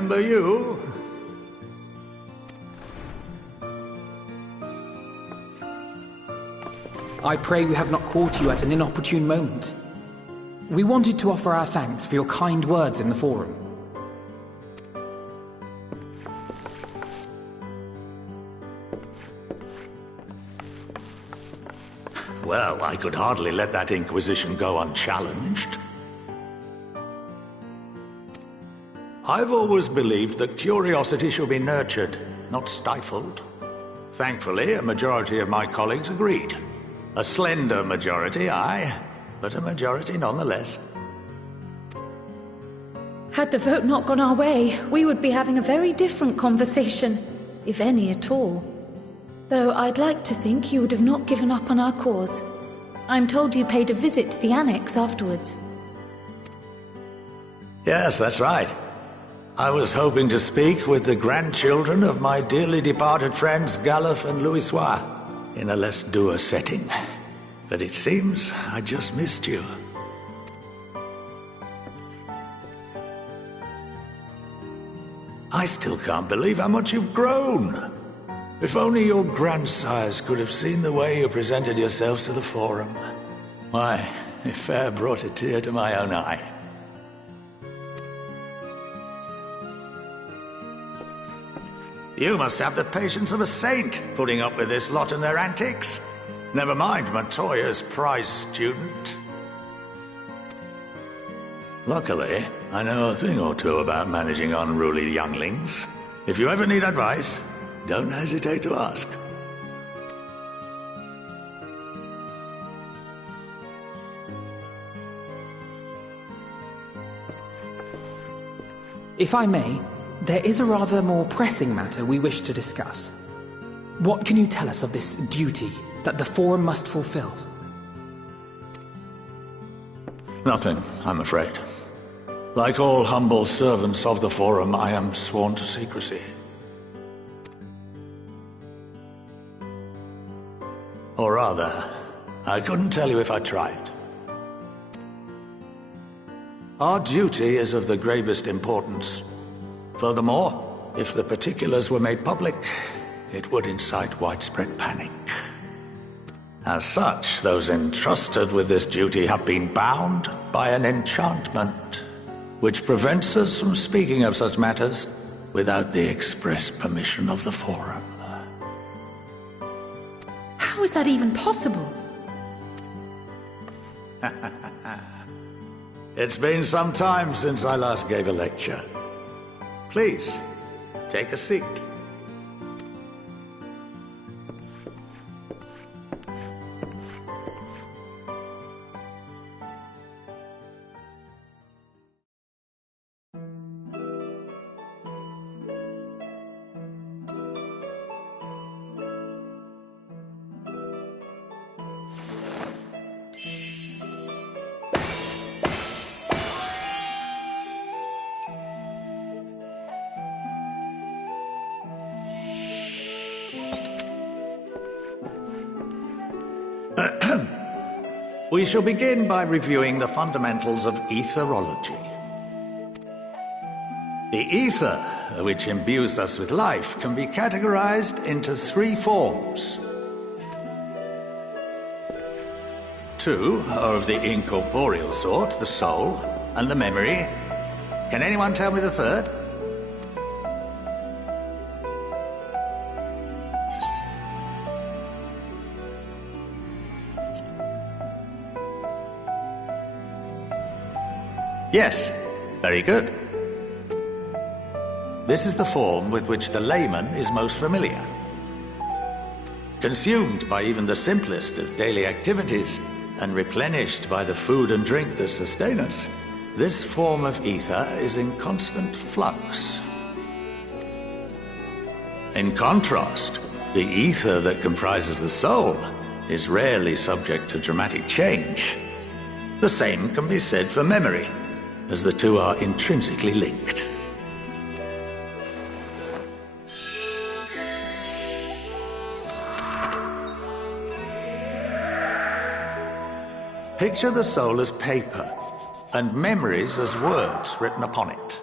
remember you. I pray we have not caught you at an inopportune moment. We wanted to offer our thanks for your kind words in the forum. Well, I could hardly let that inquisition go unchallenged. I've always believed that curiosity should be nurtured, not stifled. Thankfully, a majority of my colleagues agreed. A slender majority, aye, but a majority nonetheless. Had the vote not gone our way, we would be having a very different conversation, if any at all. Though I'd like to think you would have not given up on our cause. I'm told you paid a visit to the Annex afterwards. Yes, that's right. I was hoping to speak with the grandchildren of my dearly departed friends Galuf and Louisoix in a less dour setting. But it seems I just missed you. I still can't believe how much you've grown. If only your grandsires could have seen the way you presented yourselves to the Forum. Why, it fair brought a tear to my own eye. You must have the patience of a saint, putting up with this lot and their antics. Never mind Montoya's prize student. Luckily, I know a thing or two about managing unruly younglings. If you ever need advice, don't hesitate to ask. If I may, there is a rather more pressing matter we wish to discuss. What can you tell us of this duty that the Forum must fulfill? Nothing, I'm afraid. Like all humble servants of the Forum, I am sworn to secrecy. Or rather, I couldn't tell you if I tried. Our duty is of the gravest importance. Furthermore, if the particulars were made public, it would incite widespread panic. As such, those entrusted with this duty have been bound by an enchantment, which prevents us from speaking of such matters without the express permission of the Forum. How is that even possible? It's been some time since I last gave a lecture. Please, take a seat. We shall begin by reviewing the fundamentals of Etherology. The ether, which imbues us with life, can be categorized into three forms. Two are of the incorporeal sort, the soul, and the memory. Can anyone tell me the third? Yes, very good. This is the form with which the layman is most familiar. Consumed by even the simplest of daily activities, and replenished by the food and drink that sustain us, this form of ether is in constant flux. In contrast, the ether that comprises the soul is rarely subject to dramatic change. The same can be said for memory, as the two are intrinsically linked. Picture the soul as paper, and memories as words written upon it.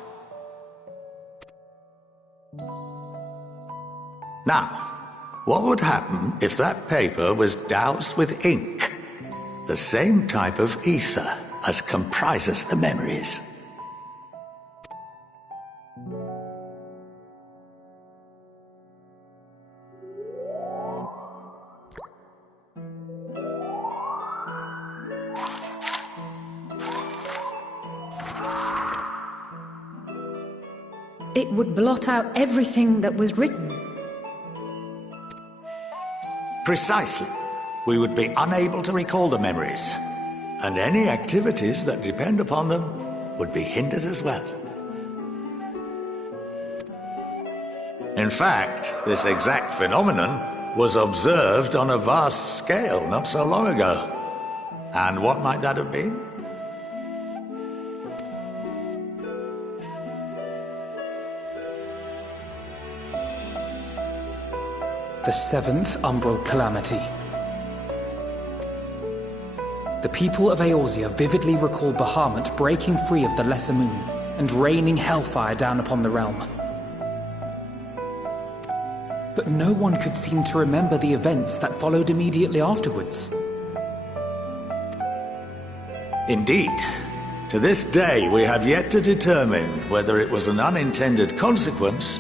Now, what would happen if that paper was doused with ink? The same type of ether as comprises the memories. It would blot out everything that was written. Precisely. We would be unable to recall the memories, and any activities that depend upon them would be hindered as well. In fact, this exact phenomenon was observed on a vast scale not so long ago. And what might that have been? The 7th Umbral Calamity. The people of Eorzea vividly recall Bahamut breaking free of the Lesser Moon and raining hellfire down upon the realm. But no one could seem to remember the events that followed immediately afterwards. Indeed. To this day, we have yet to determine whether it was an unintended consequence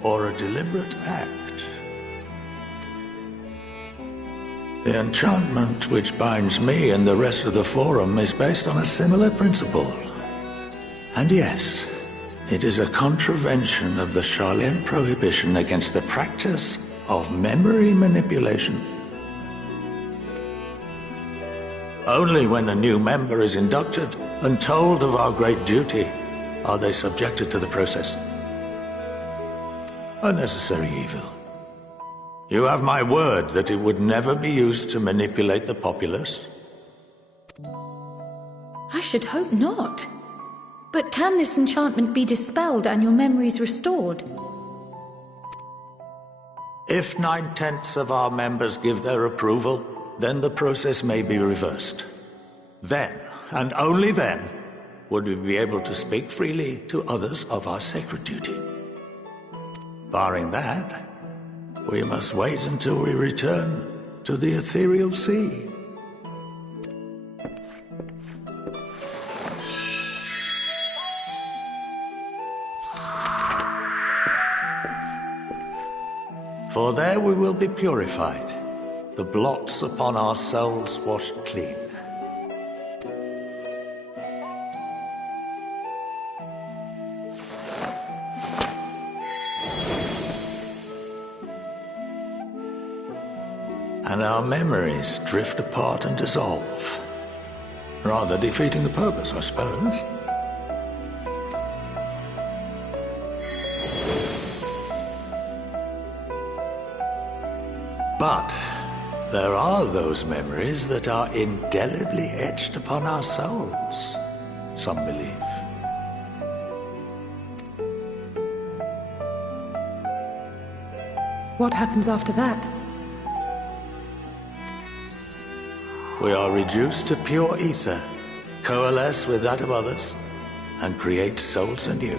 or a deliberate act. The enchantment which binds me and the rest of the Forum is based on a similar principle. And yes, it is a contravention of the Sharlayan prohibition against the practice of memory manipulation. Only when a new member is inducted and told of our great duty are they subjected to the process. A necessary evil. You have my word that it would never be used to manipulate the populace? I should hope not. But can this enchantment be dispelled and your memories restored? If 9/10 of our members give their approval, then the process may be reversed. Then, and only then, would we be able to speak freely to others of our sacred duty. Barring that, we must wait until we return to the ethereal sea. For there we will be purified, the blots upon our souls washed clean. And our memories drift apart and dissolve. Rather defeating the purpose, I suppose. But there are those memories that are indelibly etched upon our souls, some believe. What happens after that? We are reduced to pure ether, coalesce with that of others, and create souls anew.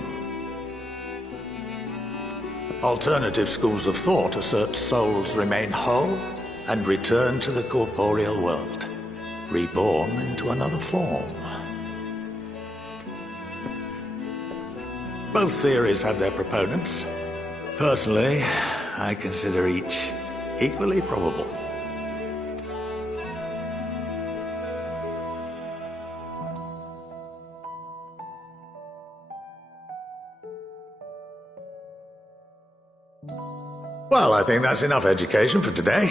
Alternative schools of thought assert souls remain whole and return to the corporeal world, reborn into another form. Both theories have their proponents. Personally, I consider each equally probable. Well, I think that's enough education for today,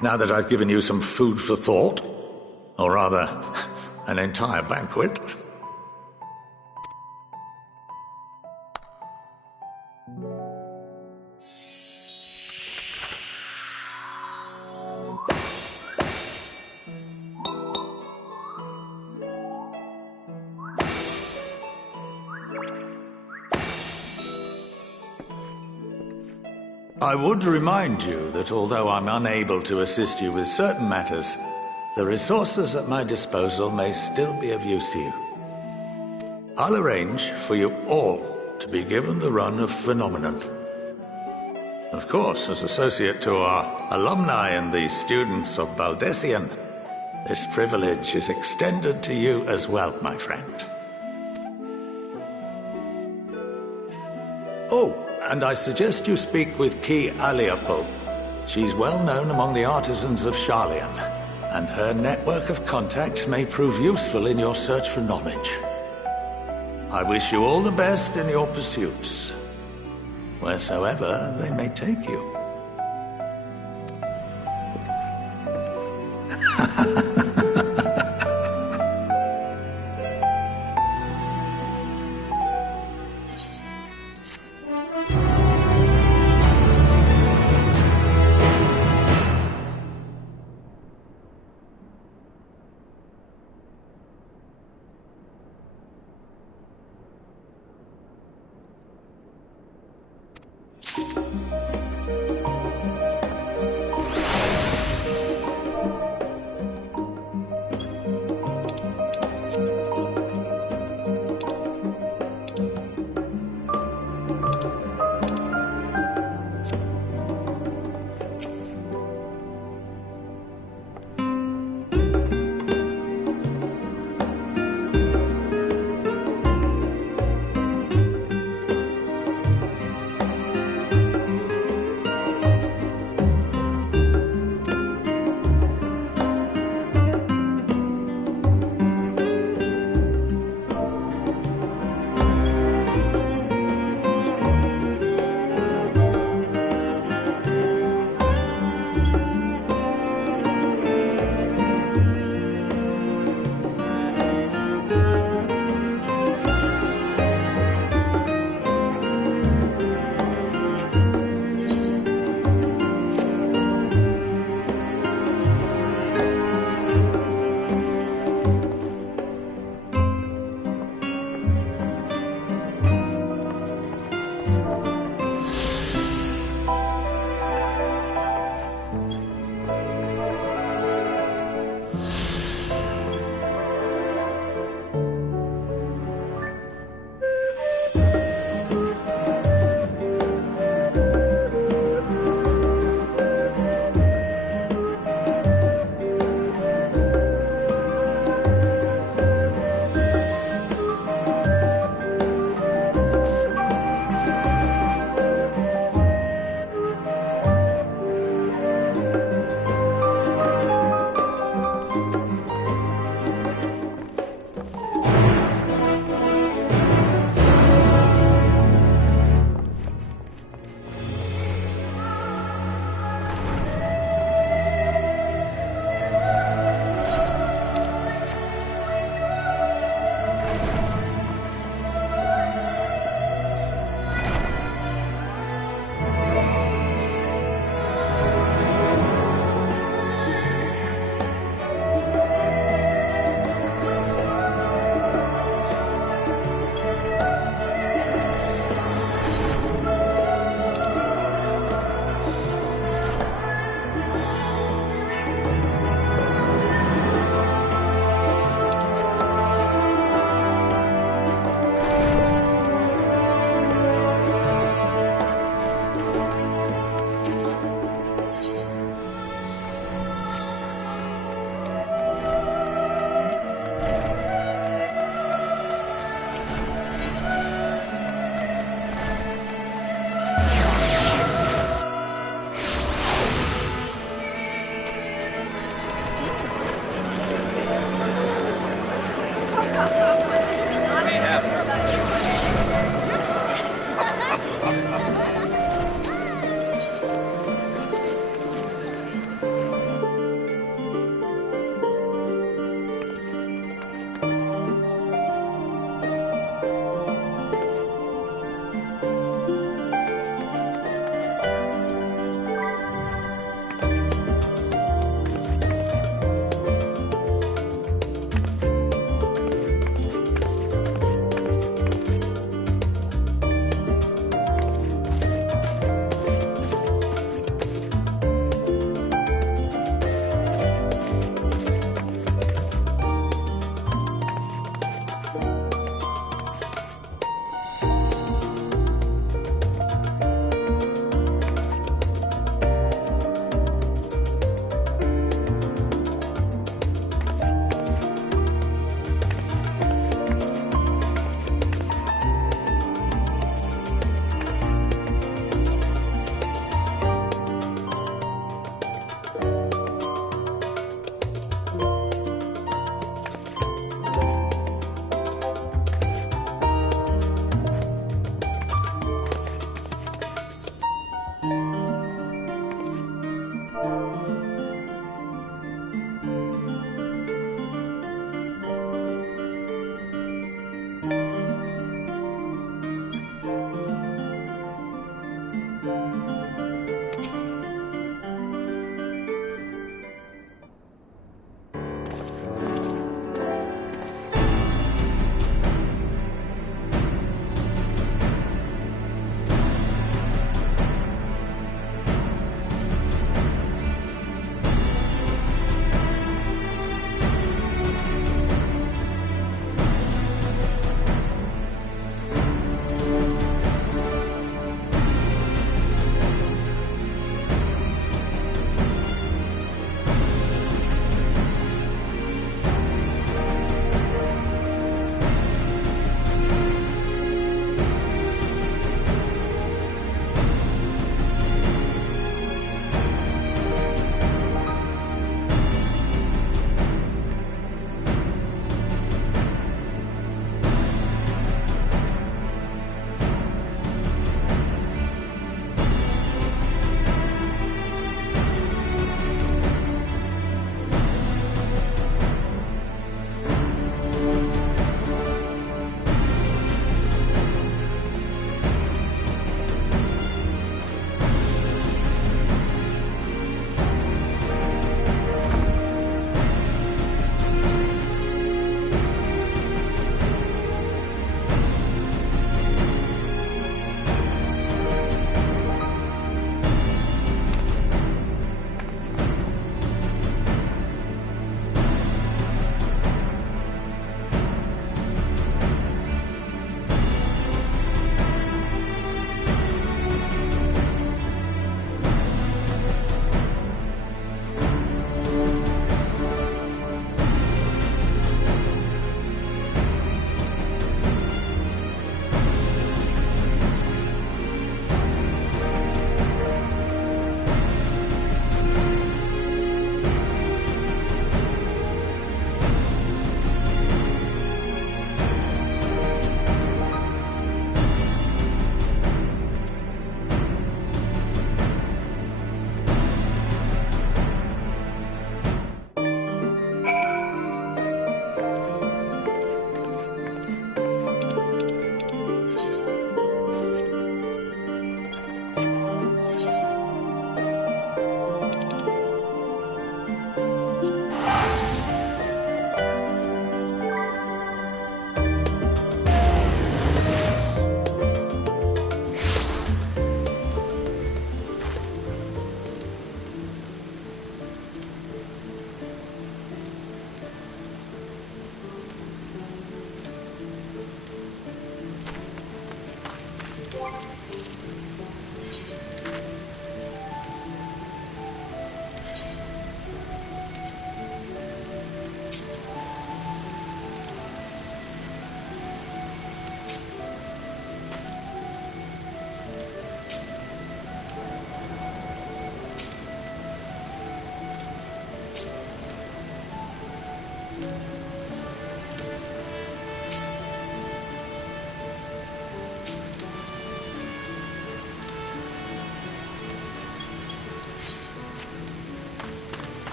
now that I've given you some food for thought. Or rather, an entire banquet. I would remind you that although I'm unable to assist you with certain matters, the resources at my disposal may still be of use to you. I'll arrange for you all to be given the run of Phenomenon. Of course, as associate to our alumni and the students of Baldessian, this privilege is extended to you as well, my friend. Oh, and I suggest you speak with Ki Aliapo. She's well known among the artisans of Sharlayan, and her network of contacts may prove useful in your search for knowledge. I wish you all the best in your pursuits, wheresoever they may take you.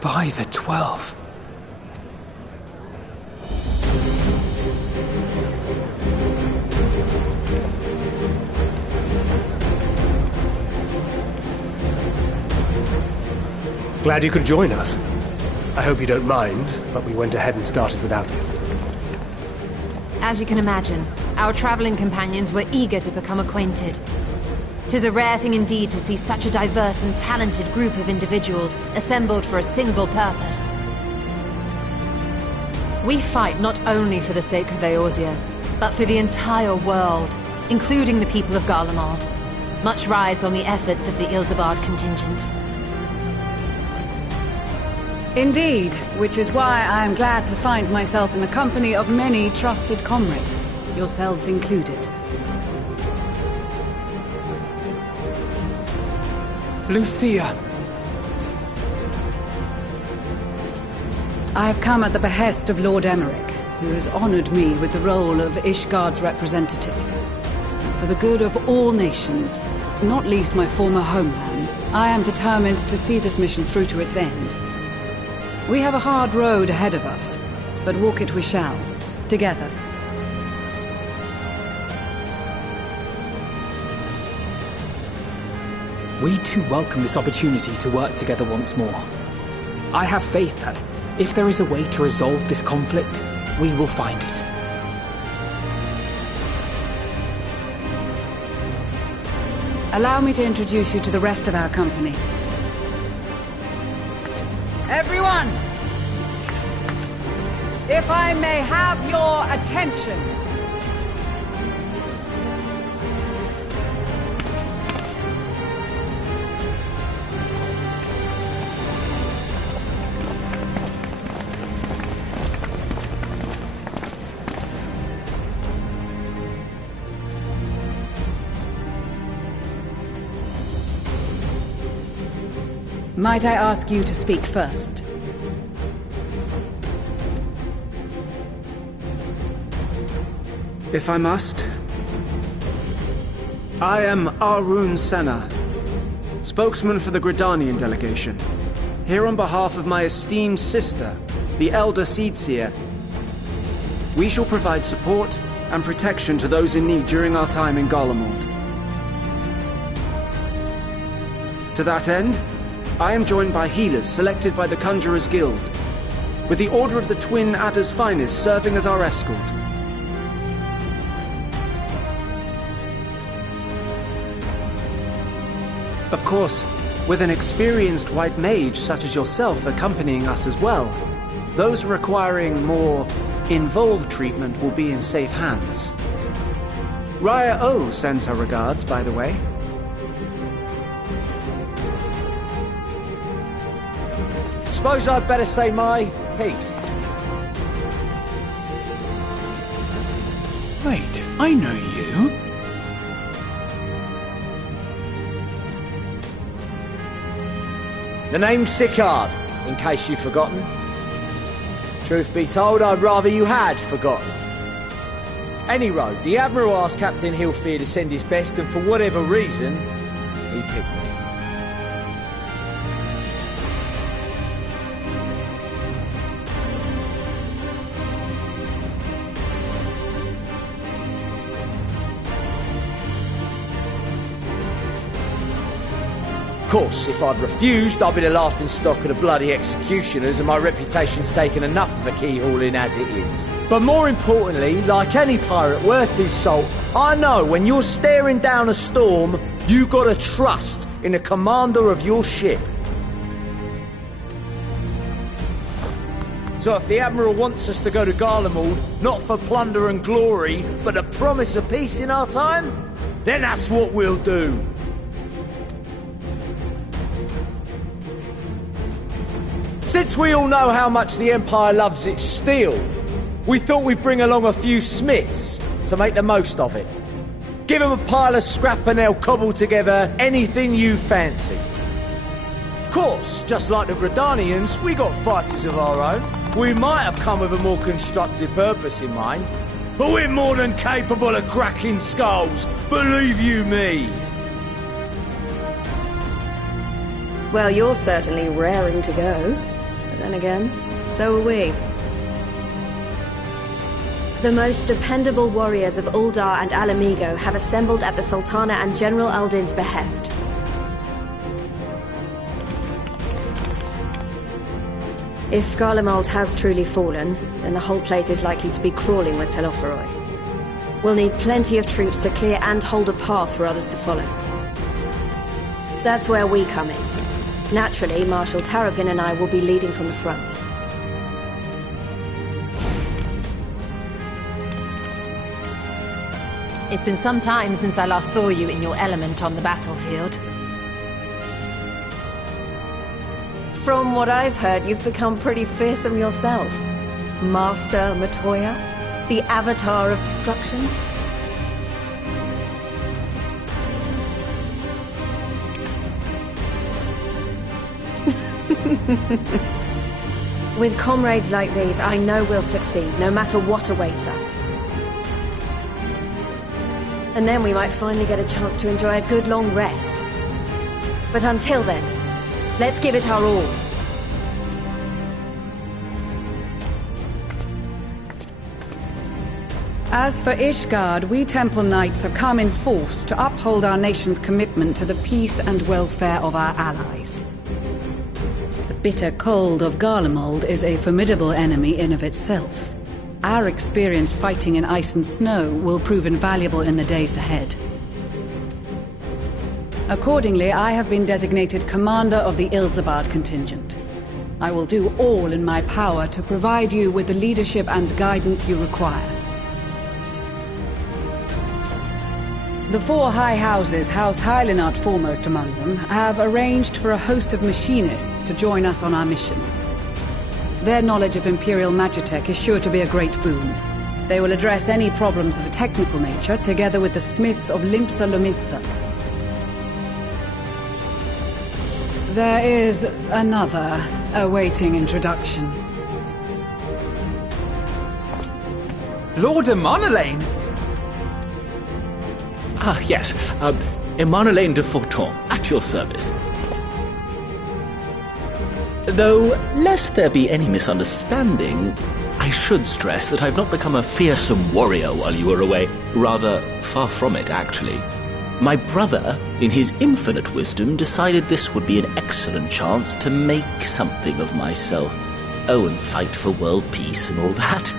By the 12. Glad you could join us. I hope you don't mind, but we went ahead and started without you. As you can imagine, our traveling companions were eager to become acquainted. 'Tis a rare thing indeed to see such a diverse and talented group of individuals assembled for a single purpose. We fight not only for the sake of Eorzea, but for the entire world, including the people of Garlemald. Much rides on the efforts of the Ilsabard contingent. Indeed, which is why I am glad to find myself in the company of many trusted comrades, yourselves included. Lucia! I have come at the behest of Lord Emmerich, who has honored me with the role of Ishgard's representative. For the good of all nations, not least my former homeland, I am determined to see this mission through to its end. We have a hard road ahead of us, but walk it we shall, together. We too welcome this opportunity to work together once more. I have faith that, if there is a way to resolve this conflict, we will find it. Allow me to introduce you to the rest of our company. Everyone! If I may have your attention. Might I ask you to speak first? If I must. I am Arun Senna, spokesman for the Gridanian delegation, here on behalf of my esteemed sister, the Elder Seedseer. We shall provide support and protection to those in need during our time in Garlemald. To that end, I am joined by healers selected by the Conjurers Guild, with the Order of the Twin Adder's Finest serving as our escort. Of course, with an experienced white mage such as yourself accompanying us as well, those requiring more involved treatment will be in safe hands. Raya O sends her regards, by the way. Suppose I'd better say my piece. Wait, I know you. The name's Sicard, in case you've forgotten. Truth be told, I'd rather you had forgotten. Any road, the Admiral asked Captain Hilfear to send his best, and for whatever reason, he picked me. Of course, if I'd refused, I'd be the laughingstock of the bloody executioners, and my reputation's taken enough of a keyhauling as it is. But more importantly, like any pirate worth his salt, I know when you're staring down a storm, you gotta trust in the commander of your ship. So if the Admiral wants us to go to Garlemald, not for plunder and glory, but the promise of peace in our time, then that's what we'll do. Since we all know how much the Empire loves its steel, We thought we'd bring along a few smiths to make the most of it. Give them a pile of scrap and they'll cobble together anything you fancy. Of course, just like the Gridanians, we got fighters of our own. We might have come with a more constructive purpose in mind, but we're more than capable of cracking skulls, believe you me. Well, you're certainly raring to go. But then again, so are we. The most dependable warriors of Uldar and Alamigo have assembled at the Sultana and General Aldin's behest. If Garlemald has truly fallen, then the whole place is likely to be crawling with Telophoroi. We'll need plenty of troops to clear and hold a path for others to follow. That's where we come in. Naturally, Marshal Tarapin and I will be leading from the front. It's been some time since I last saw you in your element on the battlefield. From what I've heard, you've become pretty fearsome yourself. Master Matoya, the Avatar of Destruction. With comrades like these, I know we'll succeed, no matter what awaits us. And then we might finally get a chance to enjoy a good long rest. But until then, let's give it our all. As for Ishgard, we Temple Knights have come in force to uphold our nation's commitment to the peace and welfare of our allies. The bitter cold of Garlemald is a formidable enemy in of itself. Our experience fighting in ice and snow will prove invaluable in the days ahead. Accordingly, I have been designated commander of the Ilzabard contingent. I will do all in my power to provide you with the leadership and guidance you require. The four high houses, House Hylinart foremost among them, have arranged for a host of machinists to join us on our mission. Their knowledge of Imperial Magitech is sure to be a great boon. They will address any problems of a technical nature, together with the smiths of Limpsa Lomitsa. There is another awaiting introduction. Lord Emanolain! Ah, yes. Emanolain de Forton, at your service. Though, lest there be any misunderstanding, I should stress that I've not become a fearsome warrior while you were away. Rather, far from it, actually. My brother, in his infinite wisdom, decided this would be an excellent chance to make something of myself. Oh, and fight for world peace and all that.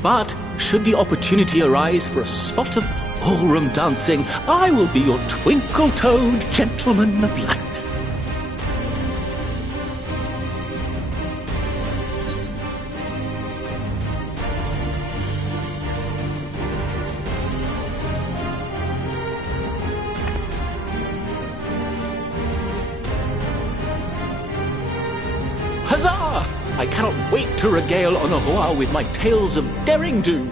But, should the opportunity arise for a spot of ballroom dancing, I will be your twinkle-toed gentleman of light. Huzzah! I cannot wait to regale Honoroa with my tales of derring-do.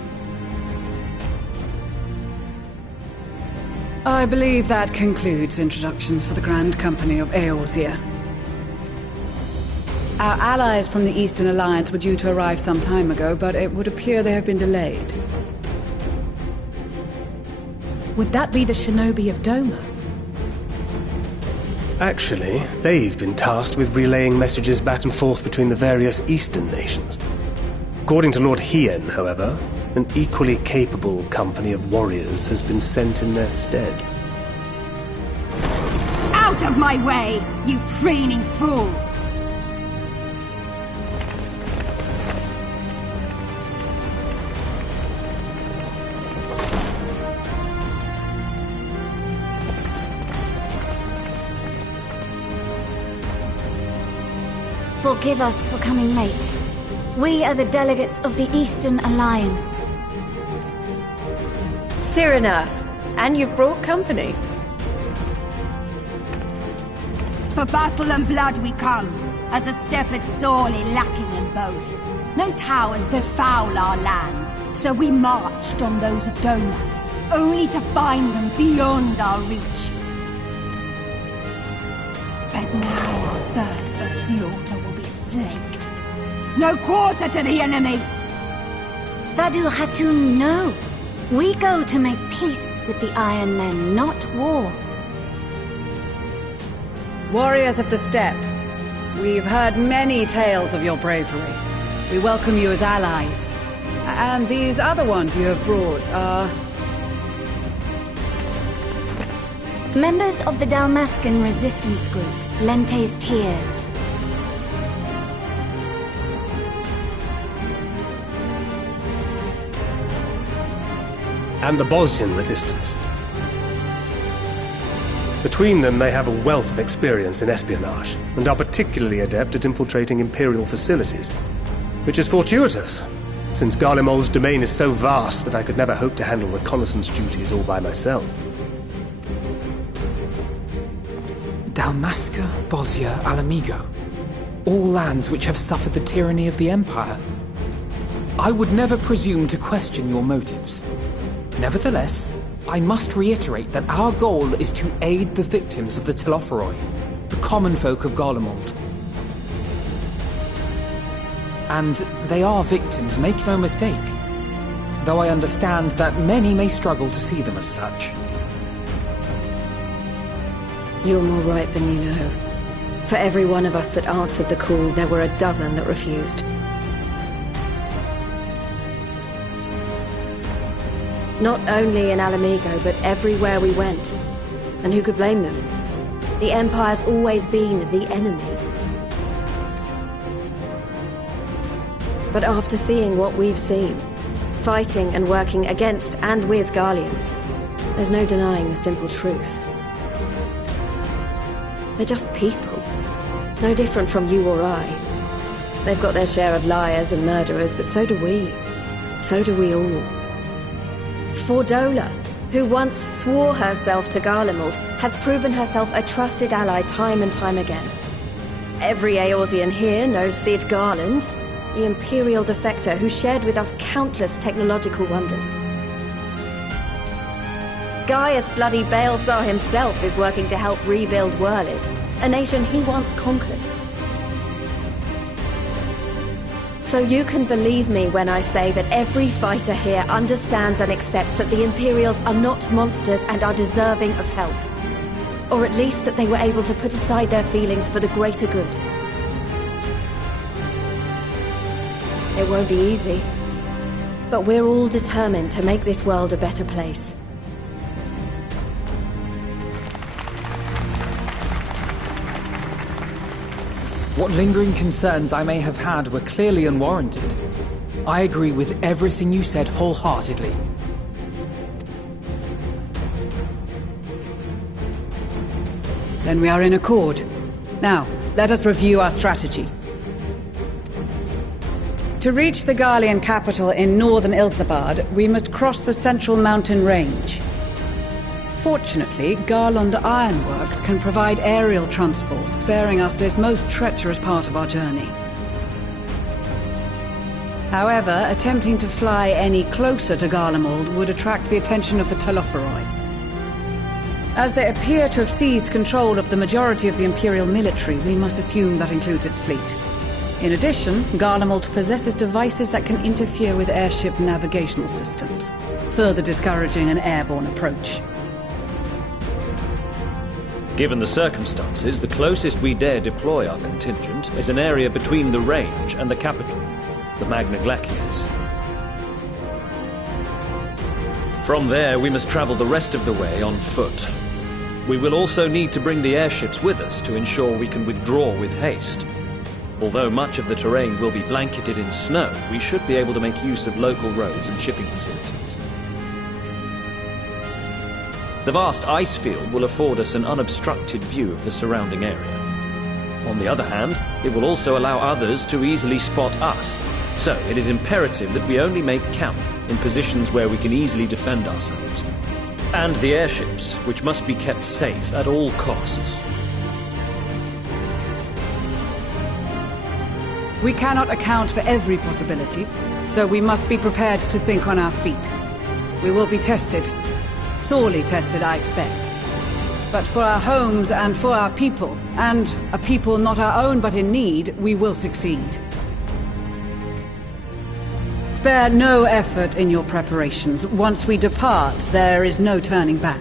I believe that concludes introductions for the Grand Company of Eorzea. Our allies from the Eastern Alliance were due to arrive some time ago, but it would appear they have been delayed. Would that be the shinobi of Doma? Actually, they've been tasked with relaying messages back and forth between the various Eastern nations. According to Lord Hien, however, an equally capable company of warriors has been sent in their stead. Out of my way, you preening fool! Forgive us for coming late. We are the delegates of the Eastern Alliance. Cyrena, and you've brought company. For battle and blood we come. as the steppe is sorely lacking in both. No towers befoul our lands, so we marched on those of Doma, only to find them beyond our reach. But now our thirst for slaughter will be slaked. No quarter to the enemy! Sadu Hatun, no. We go to make peace with the Iron Men, not war. Warriors of the steppe, we've heard many tales of your bravery. We welcome you as allies. And these other ones you have brought are... Members of the Dalmascan resistance group, Lente's Tears. And the Bosnian resistance. Between them, they have a wealth of experience in espionage, and are particularly adept at infiltrating Imperial facilities. Which is fortuitous, since Garlemald's domain is so vast that I could never hope to handle reconnaissance duties all by myself. Dalmasca, Bosnia, Alamigo. All lands which have suffered the tyranny of the Empire. I would never presume to question your motives. Nevertheless, I must reiterate that our goal is to aid the victims of the Telophoroi, the common folk of Garlemald. And they are victims, make no mistake. Though I understand that many may struggle to see them as such. You're more right than you know. For every one of us that answered the call, there were a dozen that refused. Not only in Alamigo, but everywhere we went. And who could blame them? The Empire's always been the enemy. But after seeing what we've seen, fighting and working against and with Garleans, there's no denying the simple truth. They're just people. No different from you or I. They've got their share of liars and murderers, but so do we. So do we all. Fordola, who once swore herself to Garlemald, has proven herself a trusted ally time and time again. Every Eorzean here knows Cid Garland, the Imperial defector who shared with us countless technological wonders. Gaius bloody Baelsar himself is working to help rebuild Wurlid, a nation he once conquered. So you can believe me when I say that every fighter here understands and accepts that the Imperials are not monsters and are deserving of help. Or at least that they were able to put aside their feelings for the greater good. It won't be easy, but we're all determined to make this world a better place. What lingering concerns I may have had were clearly unwarranted. I agree with everything you said wholeheartedly. Then we are in accord. Now, let us review our strategy. To reach the Garlean capital in northern Ilsabard, we must cross the central mountain range. Fortunately, Garlond Ironworks can provide aerial transport, sparing us this most treacherous part of our journey. However, attempting to fly any closer to Garlemald would attract the attention of the Telophoroi. As they appear to have seized control of the majority of the Imperial military, we must assume that includes its fleet. In addition, Garlemald possesses devices that can interfere with airship navigational systems, further discouraging an airborne approach. Given the circumstances, the closest we dare deploy our contingent is an area between the range and the capital, the Magna Glaciers. From there, we must travel the rest of the way on foot. We will also need to bring the airships with us to ensure we can withdraw with haste. Although much of the terrain will be blanketed in snow, we should be able to make use of local roads and shipping facilities. The vast ice field will afford us an unobstructed view of the surrounding area. On the other hand, it will also allow others to easily spot us, so it is imperative that we only make camp in positions where we can easily defend ourselves. And the airships, which must be kept safe at all costs. We cannot account for every possibility, so we must be prepared to think on our feet. We will be tested. Sorely tested, I expect. But for our homes and for our people, and a people not our own but in need, we will succeed. Spare no effort in your preparations. Once we depart, there is no turning back.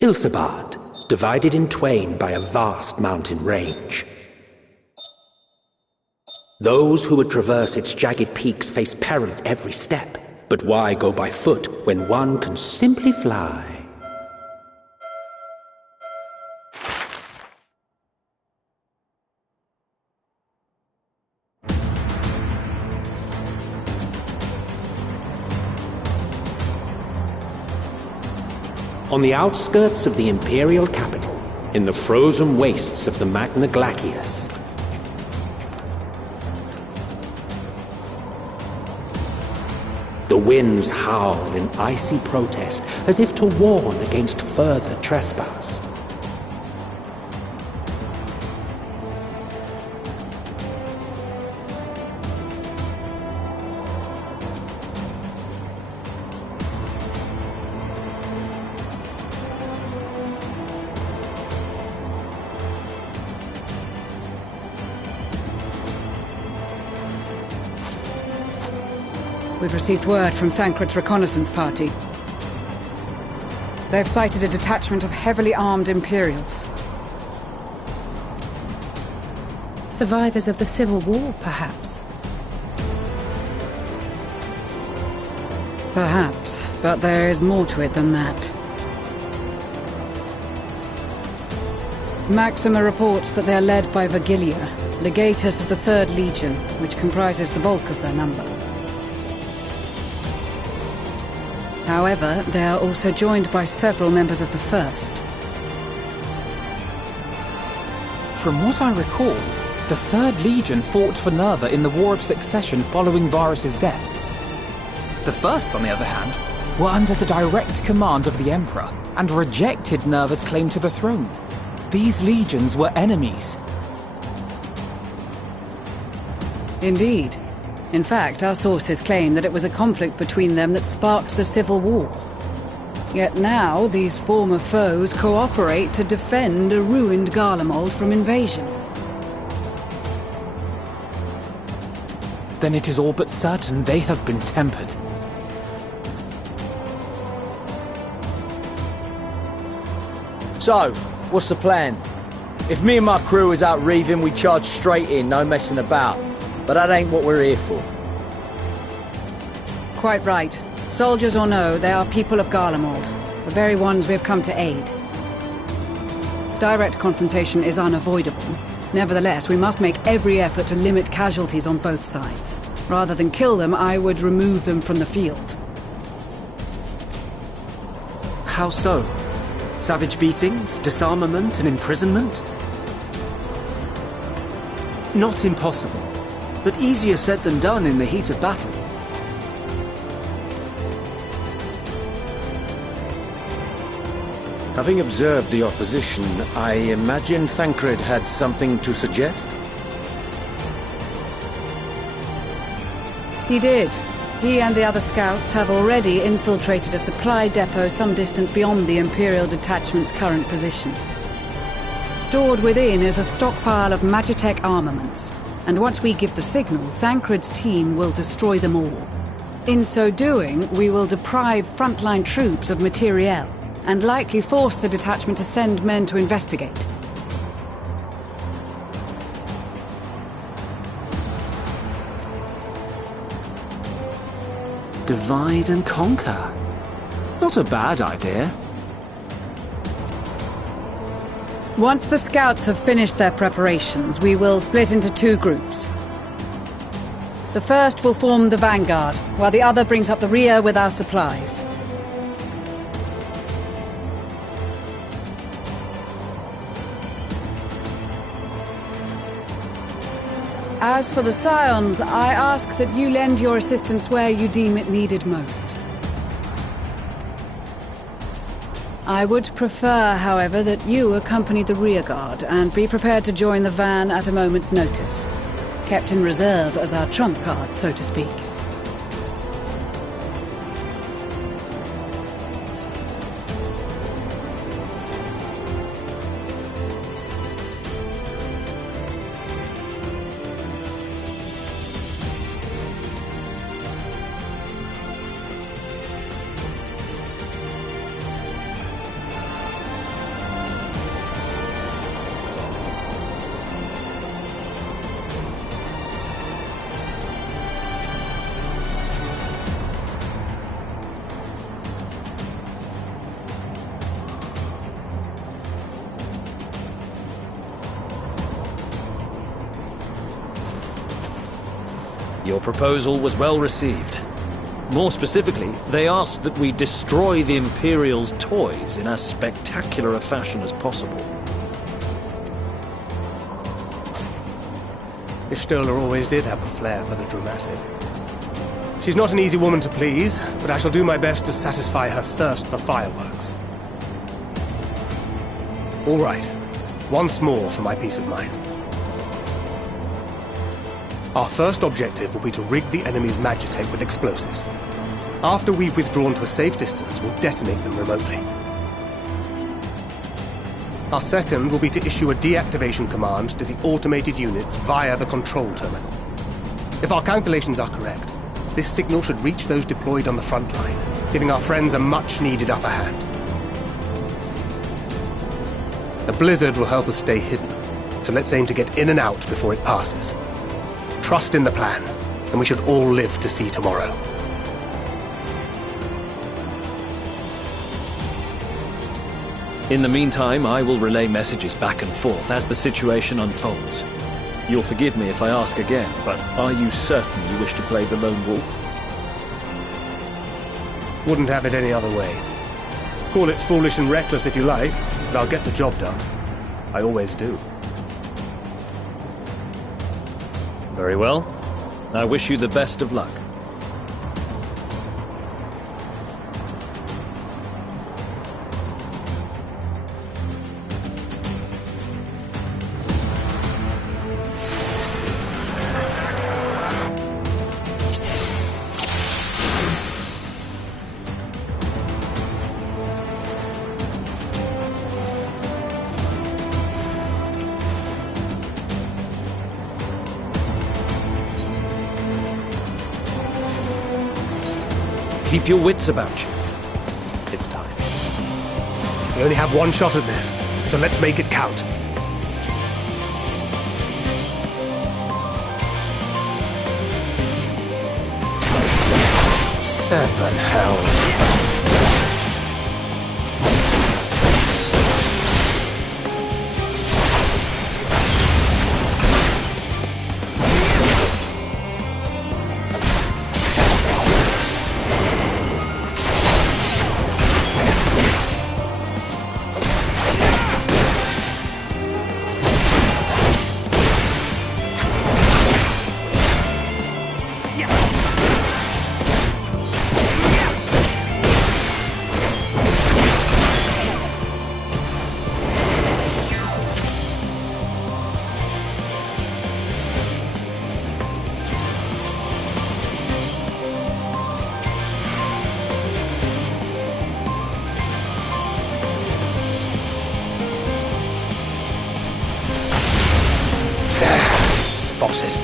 Ilsabard, divided in twain by a vast mountain range. Those who would traverse its jagged peaks face peril at every step, but why go by foot when one can simply fly? On the outskirts of the Imperial capital, in the frozen wastes of the Magna Glacius, the winds howl in icy protest as if to warn against further trespass. We've received word from Thancred's reconnaissance party. They've sighted a detachment of heavily armed Imperials. Survivors of the Civil War, perhaps? Perhaps, but there is more to it than that. Maxima reports that they are led by Vergilia, legatus of the 3rd Legion, which comprises the bulk of their number. However, they are also joined by several members of the 1st. From what I recall, the 3rd Legion fought for Nerva in the War of Succession following Varus' death. The 1st, on the other hand, were under the direct command of the Emperor and rejected Nerva's claim to the throne. These legions were enemies. Indeed. In fact, our sources claim that it was a conflict between them that sparked the Civil War. Yet now, these former foes cooperate to defend a ruined Garlemald from invasion. Then it is all but certain they have been tempered. So, what's the plan? If me and my crew is out reaving, we charge straight in, no messing about. But that ain't what we're here for. Quite right. Soldiers or no, they are people of Garlemald, the very ones we have come to aid. Direct confrontation is unavoidable. Nevertheless, we must make every effort to limit casualties on both sides. Rather than kill them, I would remove them from the field. How so? Savage beatings, disarmament, and imprisonment? Not impossible, but easier said than done in the heat of battle. Having observed the opposition, I imagine Thancred had something to suggest? He did. He and the other scouts have already infiltrated a supply depot some distance beyond the Imperial detachment's current position. Stored within is a stockpile of Magitech armaments, and once we give the signal, Thancred's team will destroy them all. In so doing, we will deprive frontline troops of materiel, and likely force the detachment to send men to investigate. Divide and conquer. Not a bad idea. Once the scouts have finished their preparations, we will split into 2 groups. The first will form the vanguard, while the other brings up the rear with our supplies. As for the Scions, I ask that you lend your assistance where you deem it needed most. I would prefer, however, that you accompany the rearguard and be prepared to join the van at a moment's notice. Kept in reserve as our trump card, so to speak. Your proposal was well received. More specifically, they asked that we destroy the Imperial's toys in as spectacular a fashion as possible. Ishtola always did have a flair for the dramatic. She's not an easy woman to please, but I shall do my best to satisfy her thirst for fireworks. All right. Once more for my peace of mind. Our first objective will be to rig the enemy's Magitate with explosives. After we've withdrawn to a safe distance, we'll detonate them remotely. Our second will be to issue a deactivation command to the automated units via the control terminal. If our calculations are correct, this signal should reach those deployed on the front line, giving our friends a much-needed upper hand. The blizzard will help us stay hidden, so let's aim to get in and out before it passes. Trust in the plan, and we should all live to see tomorrow. In the meantime, I will relay messages back and forth as the situation unfolds. You'll forgive me if I ask again, but are you certain you wish to play the lone wolf? Wouldn't have it any other way. Call it foolish and reckless if you like, but I'll get the job done. I always do. Very well. I wish you the best of luck. Keep your wits about you. It's time. We only have one shot at this, so let's make it count. Seven hells. Spotted.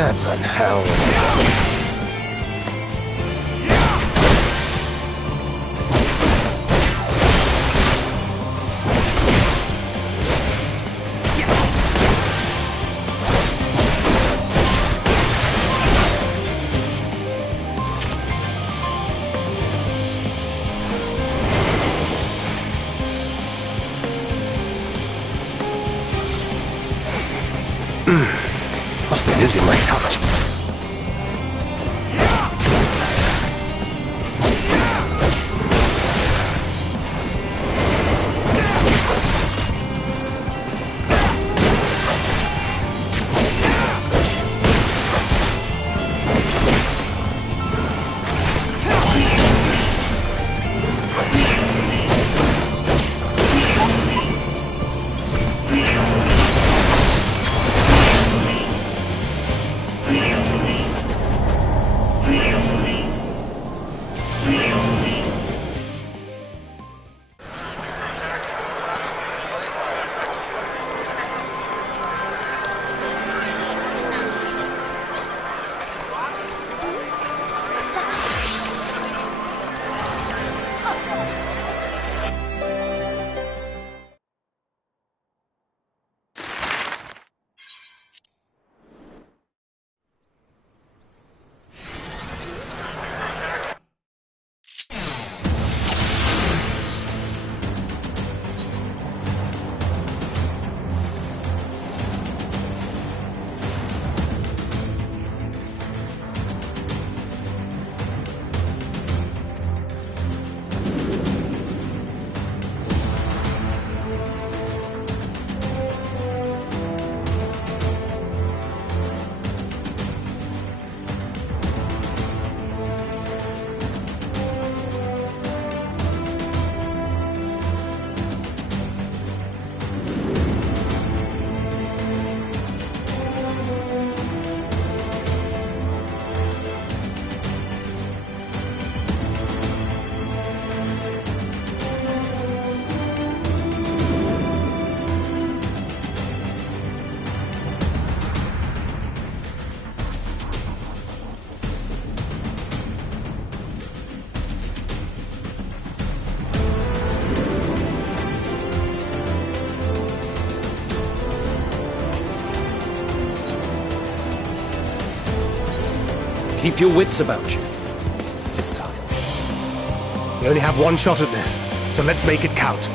Seven hells. Must be losing my touch. Keep your wits about you. It's time. We only have one shot at this, so let's make it count.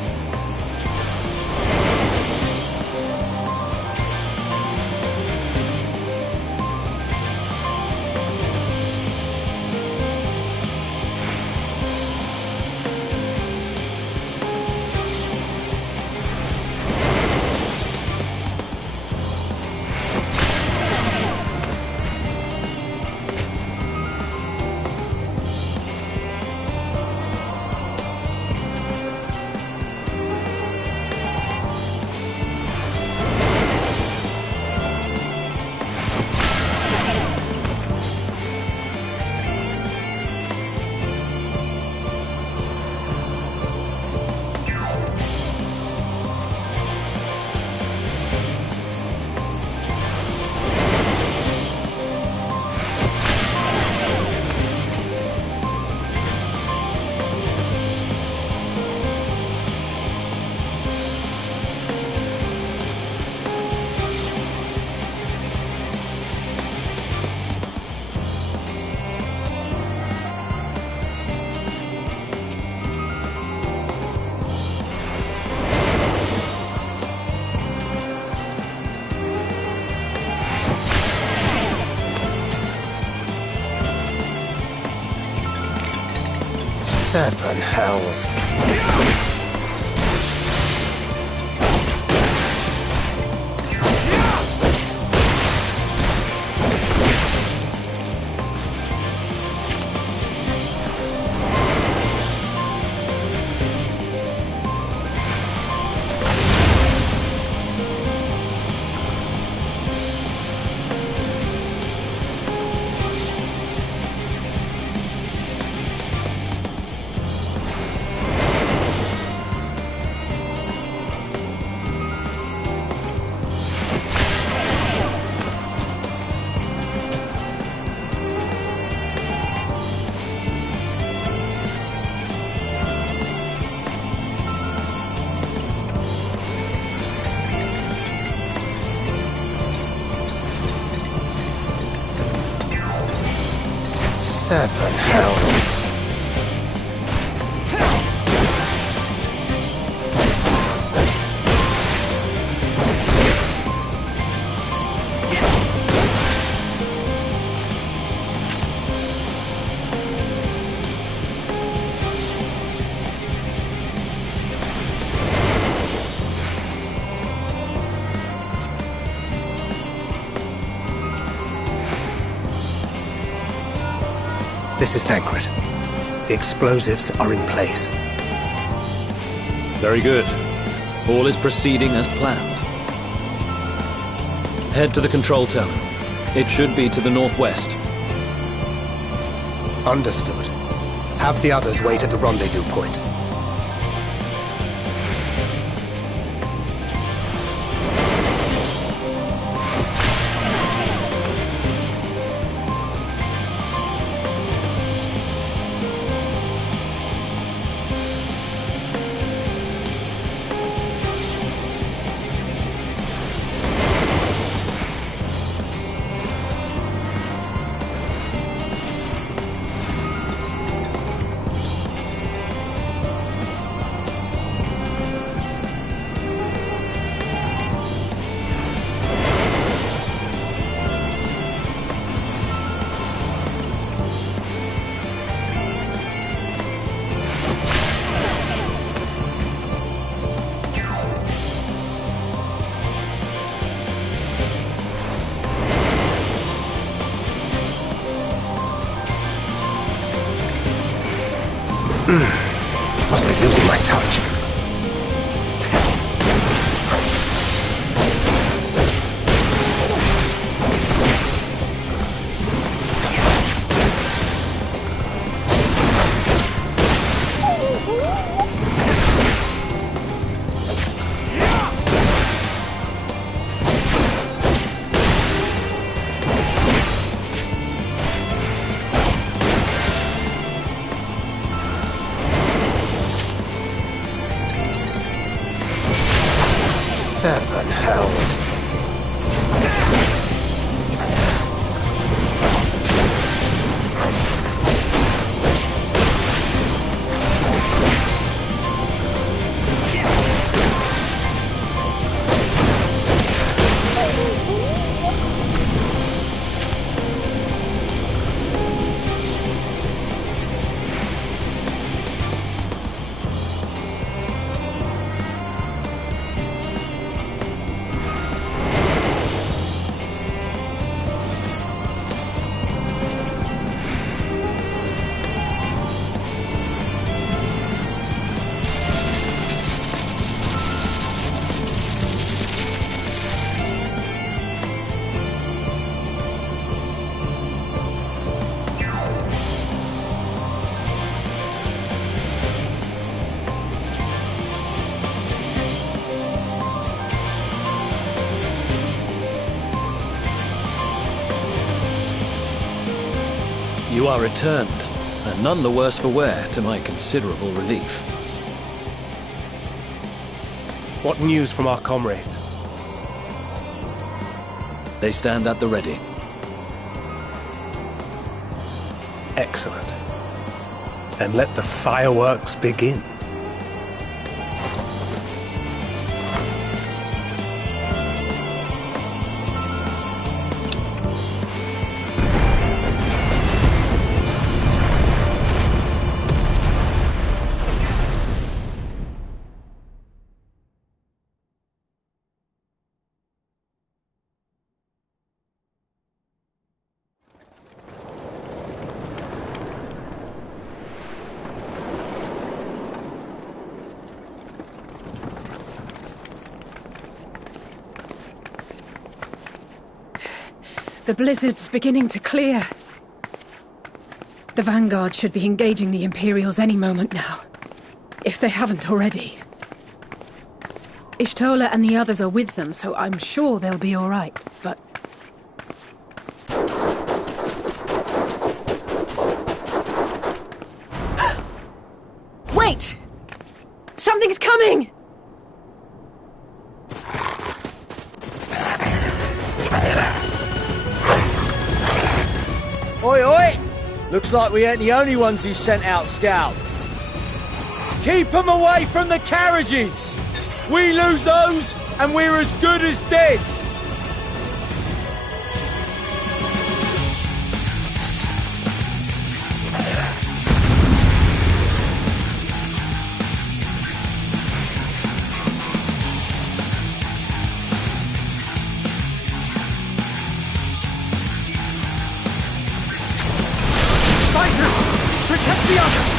Seven hells. Seven hells. This is Thancred. The explosives are in place. Very good. All is proceeding as planned. Head to the control tower. It should be to the northwest. Understood. Have the others wait at the rendezvous point. Must be losing my touch. Seven hells. You are returned, and none the worse for wear, to my considerable relief. What news from our comrades? They stand at the ready. Excellent. Then let the fireworks begin. The blizzard's beginning to clear. The Vanguard should be engaging the Imperials any moment now, if they haven't already. Ishtola and the others are with them, so I'm sure they'll be all right, but... Wait! Something's coming! Oi, oi! Looks like we ain't the only ones who sent out scouts. Keep them away from the carriages! We lose those, and we're as good as dead! Protect the others!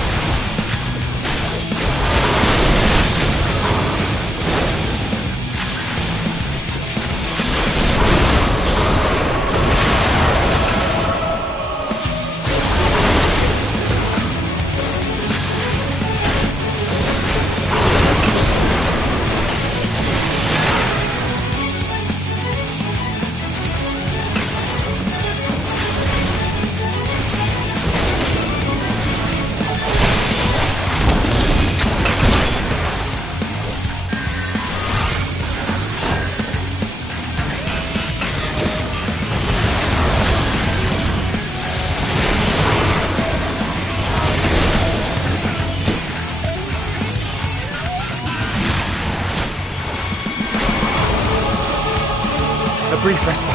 A brief respite,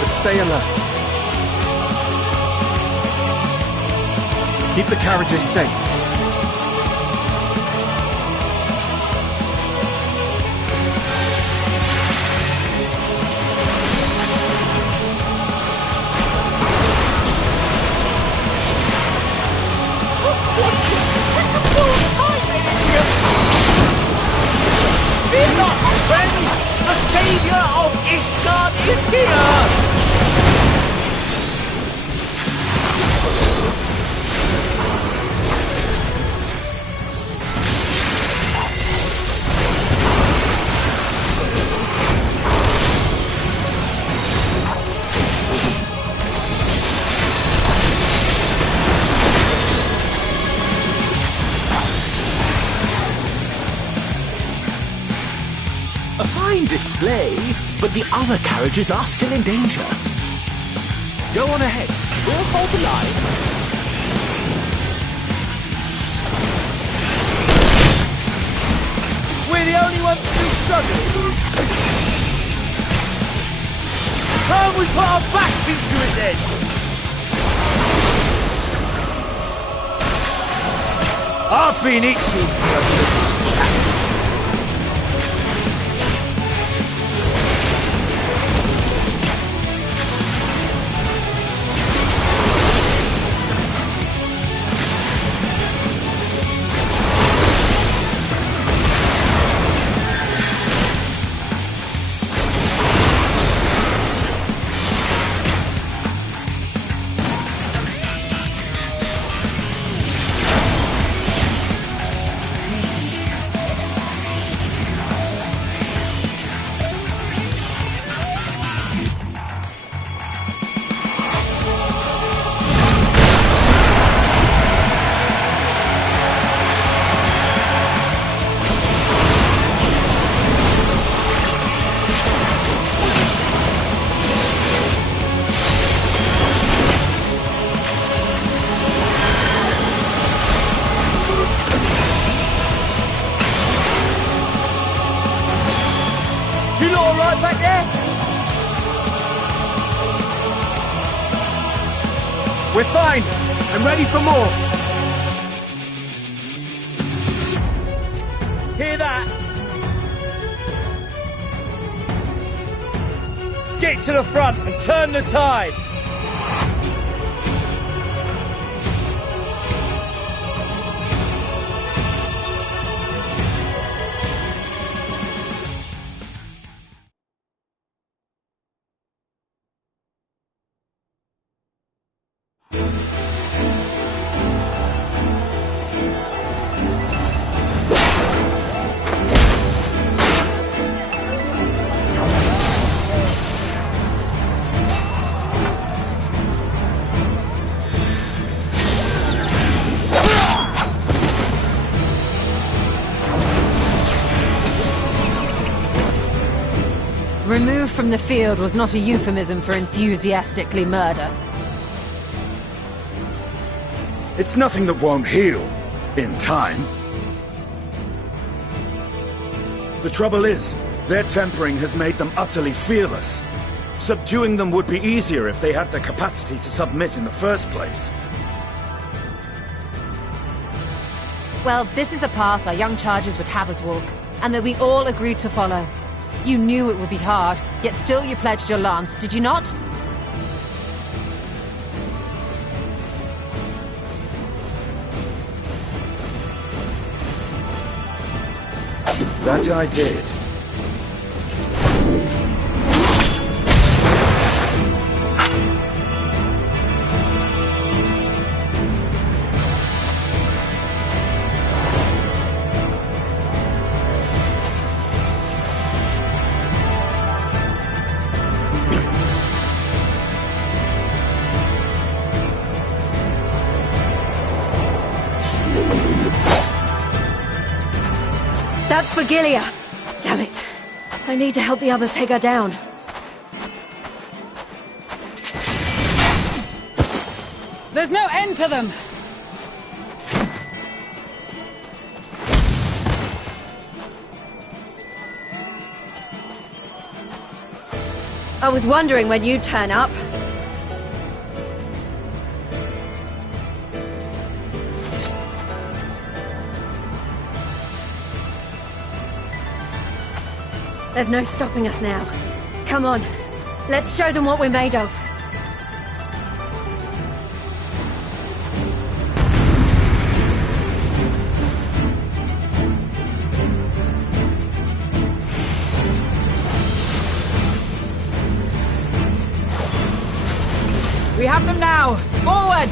but stay alert. Keep the carriages safe. Fear not, friends! The savior of Ishgard is here! A fine display, but the other carriages are still in danger. Go on ahead. We'll hold the line. We're the only ones still struggling. Time we put our backs into it then. I've been itching for a good spat. Back there? We're fine. I'm ready for more. Hear that? Get to the front and turn the tide. Removed from the field was not a euphemism for enthusiastically murder. It's nothing that won't heal. In time. The trouble is, their tempering has made them utterly fearless. Subduing them would be easier if they had the capacity to submit in the first place. Well, this is the path our young chargers would have us walk, and that we all agreed to follow. You knew it would be hard, yet still you pledged your lance, did you not? That I did. That's for Gilia. Damn it. I need to help the others take her down. There's no end to them! I was wondering when you'd turn up. There's no stopping us now. Come on, let's show them what we're made of. We have them now! Forward!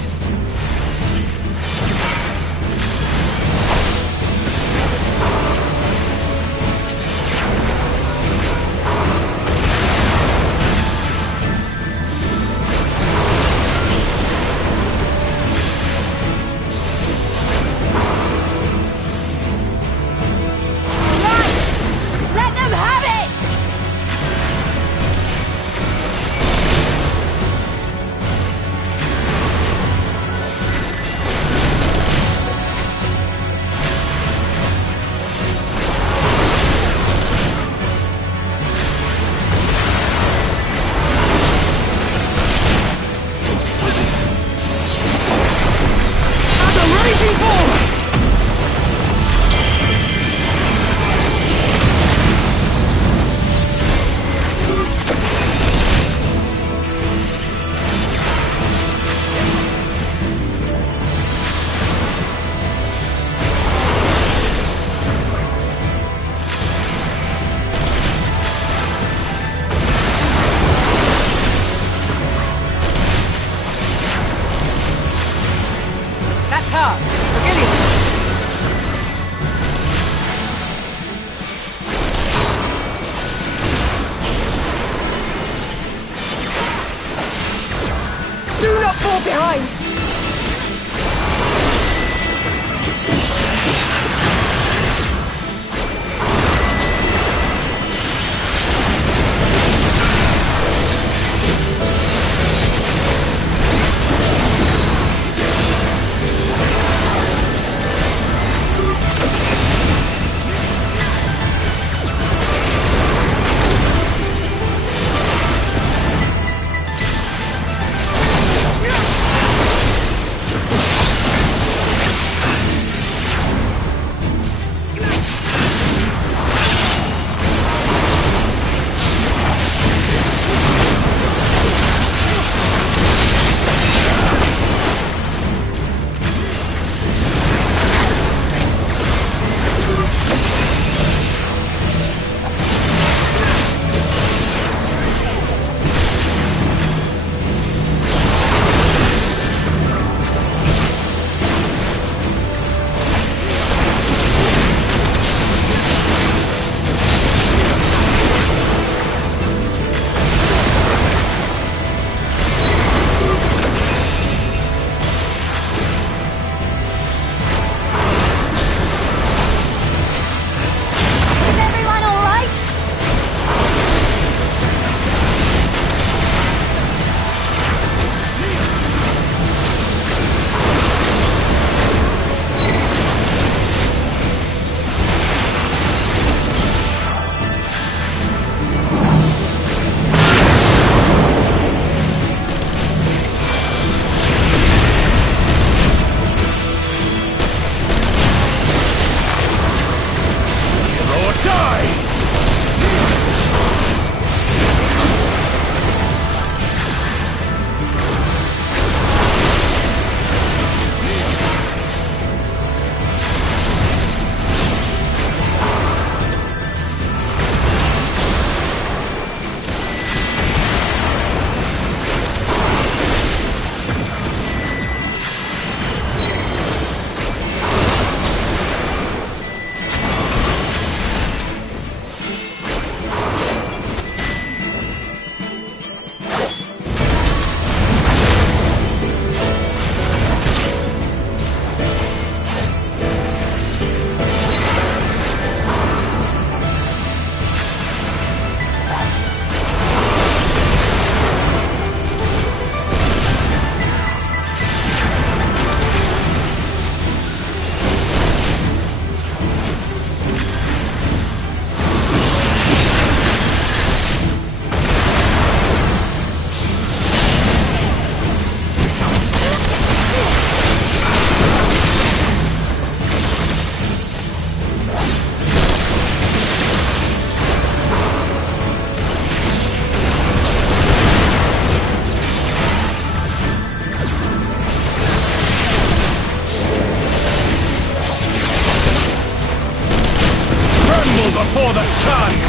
time!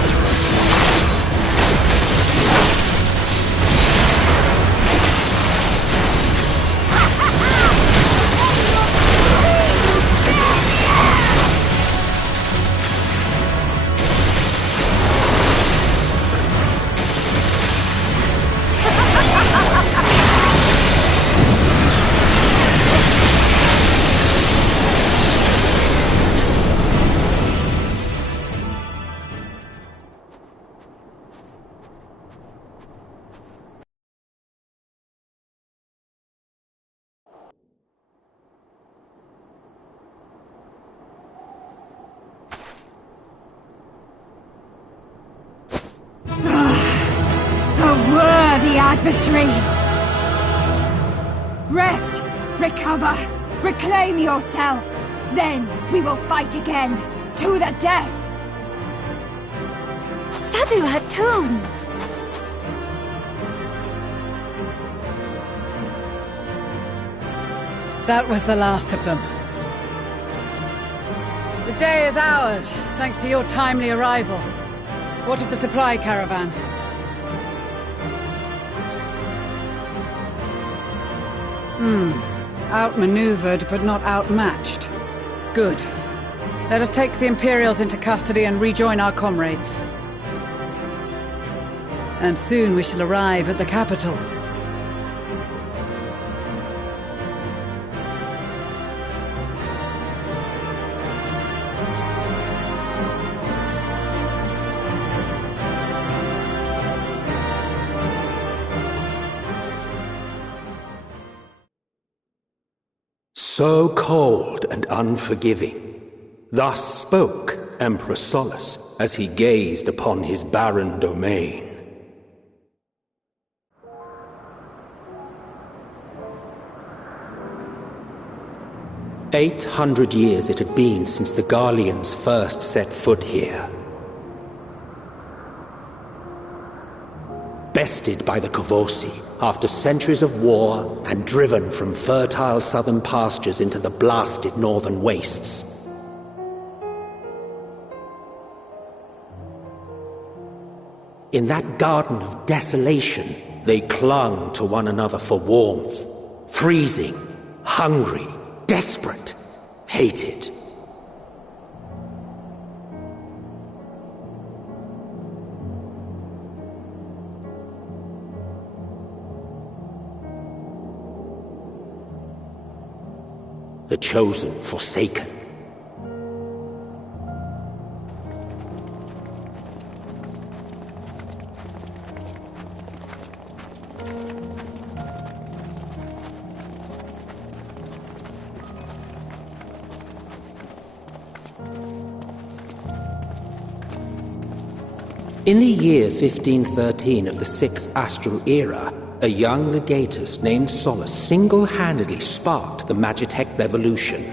Adversary! Rest! Recover! Reclaim yourself! Then we will fight again! To the death! Sadu Hatun! That was the last of them. The day is ours, thanks to your timely arrival. What of the supply caravan? Outmaneuvered, but not outmatched. Good. Let us take the Imperials into custody and rejoin our comrades. And soon we shall arrive at the capital. So cold and unforgiving. Thus spoke Emperor Solus as he gazed upon his barren domain. "800 years it had been since the Garleans first set foot here. Bested by the Kavosi after centuries of war and driven from fertile southern pastures into the blasted northern wastes. In that garden of desolation, they clung to one another for warmth, freezing, hungry, desperate, hated. The chosen forsaken. In the year 1513 of the 6th Astral Era, a young legatus named Solus single-handedly sparked the Magitech Revolution.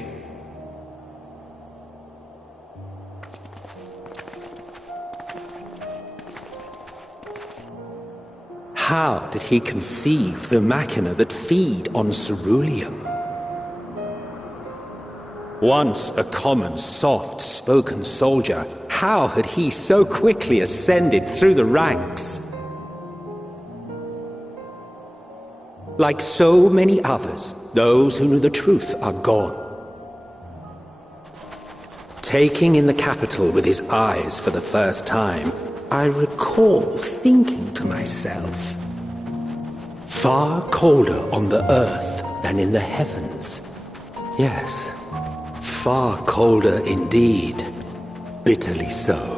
How did he conceive the machina that feed on ceruleum? Once a common, soft-spoken soldier, how had he so quickly ascended through the ranks? Like so many others, those who knew the truth are gone. Taking in the capital with his eyes for the first time, I recall thinking to myself, far colder on the earth than in the heavens. Yes, far colder indeed, bitterly so.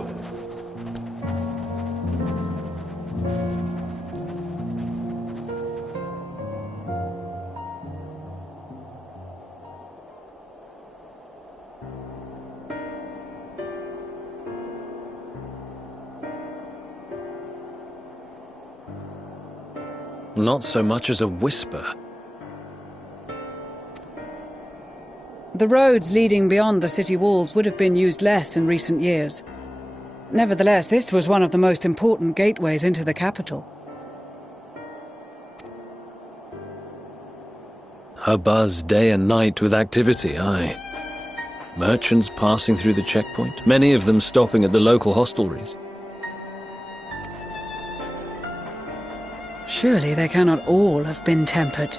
Not so much as a whisper. The roads leading beyond the city walls would have been used less in recent years. Nevertheless, this was one of the most important gateways into the capital. A buzz day and night with activity, aye. Merchants passing through the checkpoint, many of them stopping at the local hostelries. Surely they cannot all have been tempered.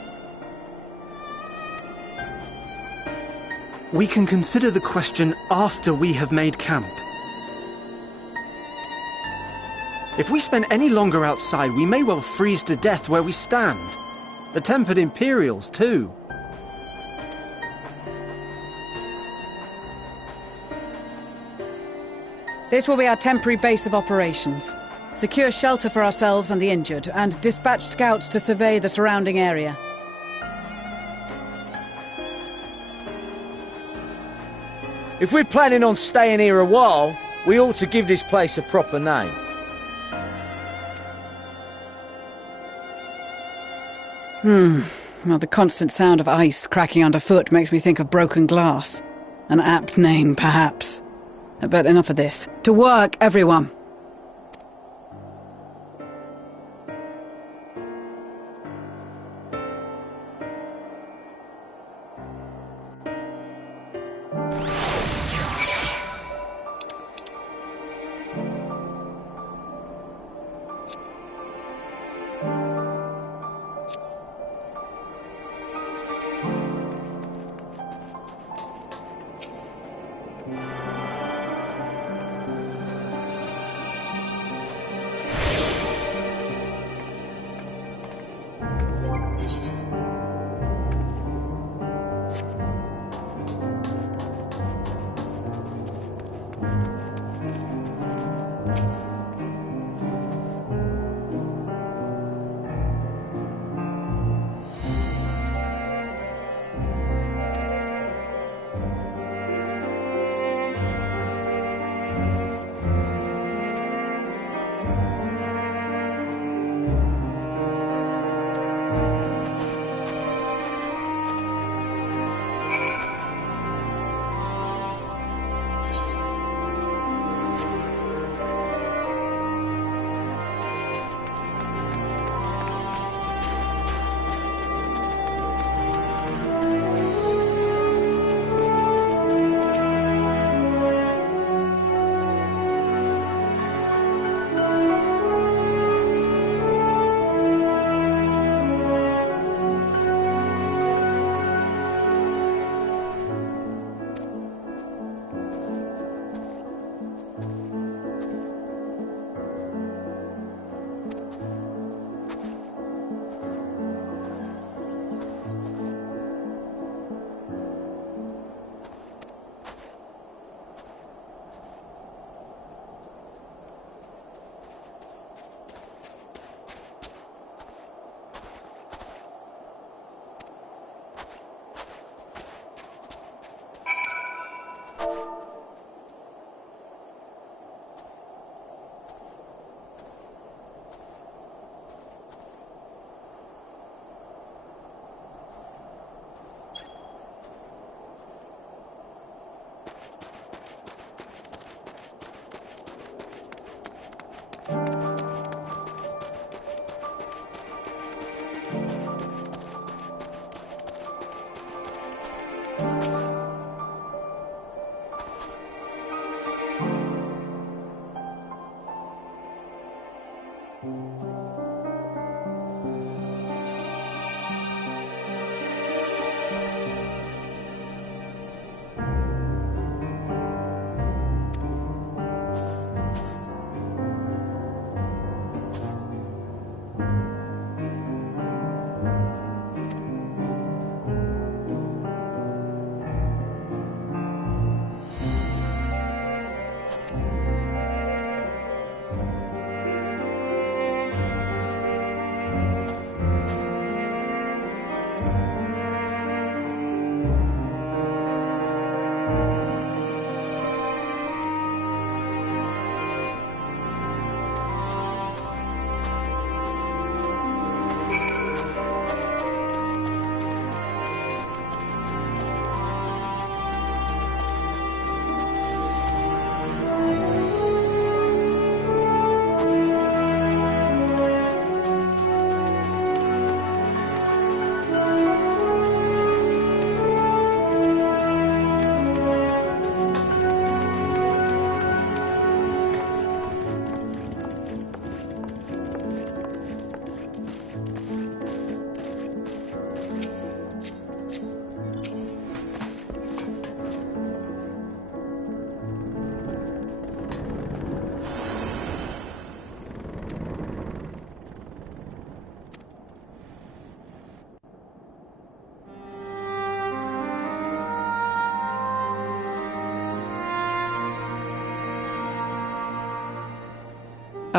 We can consider the question after we have made camp. If we spend any longer outside, we may well freeze to death where we stand. The tempered Imperials, too. This will be our temporary base of operations. Secure shelter for ourselves and the injured, and dispatch scouts to survey the surrounding area. If we're planning on staying here a while, we ought to give this place a proper name. Well, the constant sound of ice cracking underfoot makes me think of broken glass. An apt name, perhaps. But enough of this. To work, everyone!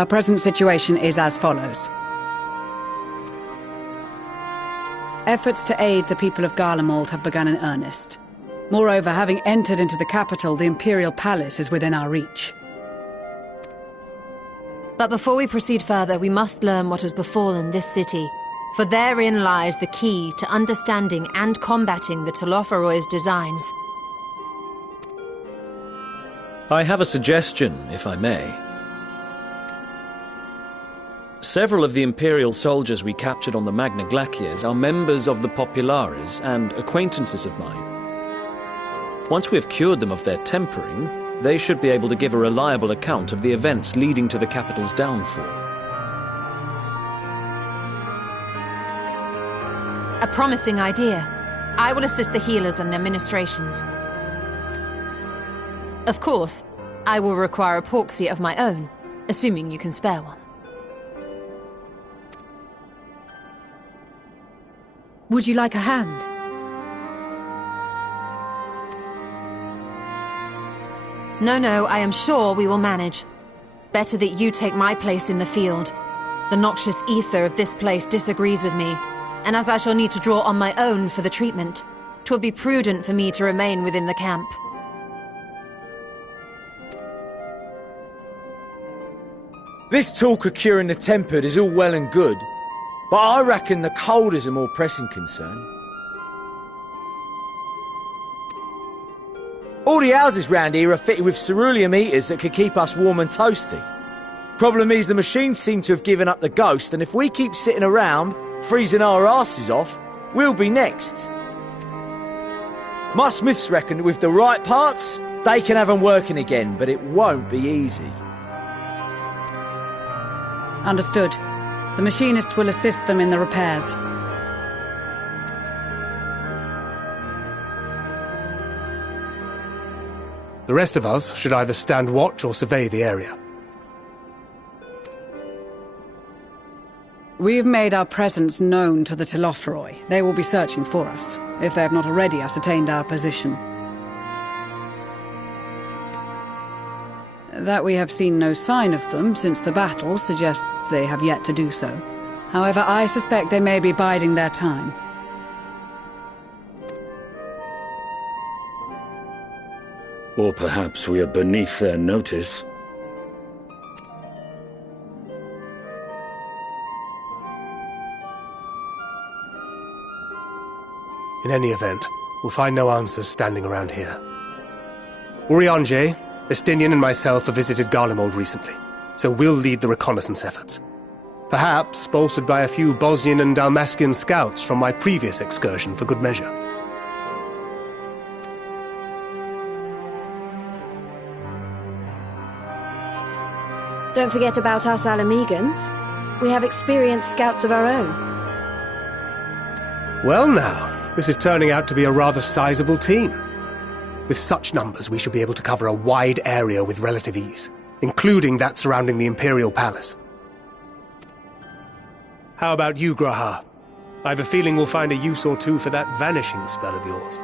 Our present situation is as follows. Efforts to aid the people of Garlemald have begun in earnest. Moreover, having entered into the capital, the Imperial Palace is within our reach. But before we proceed further, we must learn what has befallen this city, for therein lies the key to understanding and combating the Telophoroid's designs. I have a suggestion, if I may. Several of the Imperial soldiers we captured on the Magna Glaciers are members of the Populares and acquaintances of mine. Once we have cured them of their tempering, they should be able to give a reliable account of the events leading to the capital's downfall. A promising idea. I will assist the healers and their ministrations. Of course, I will require a proxy of my own, assuming you can spare one. Would you like a hand? No, I am sure we will manage. Better that you take my place in the field. The noxious ether of this place disagrees with me, and as I shall need to draw on my own for the treatment, 'twill be prudent for me to remain within the camp. This talk of curing the tempered is all well and good, but I reckon the cold is a more pressing concern. All the houses round here are fitted with ceruleum heaters that could keep us warm and toasty. Problem is the machines seem to have given up the ghost, and if we keep sitting around, freezing our asses off, we'll be next. My smiths reckon that with the right parts, they can have them working again, but it won't be easy. Understood. The machinists will assist them in the repairs. The rest of us should either stand watch or survey the area. We've made our presence known to the Telophoroi. They will be searching for us, if they have not already ascertained our position. That we have seen no sign of them since the battle suggests they have yet to do so. However, I suspect they may be biding their time. Or perhaps we are beneath their notice. In any event, we'll find no answers standing around here. Urianger, Estinian and myself have visited Garlemald recently, so we'll lead the reconnaissance efforts. Perhaps bolstered by a few Bosnian and Dalmatian scouts from my previous excursion for good measure. Don't forget about us Alamegans. We have experienced scouts of our own. Well now, this is turning out to be a rather sizable team. With such numbers, we should be able to cover a wide area with relative ease, including that surrounding the Imperial Palace. How about you, Graha? I have a feeling we'll find a use or two for that vanishing spell of yours.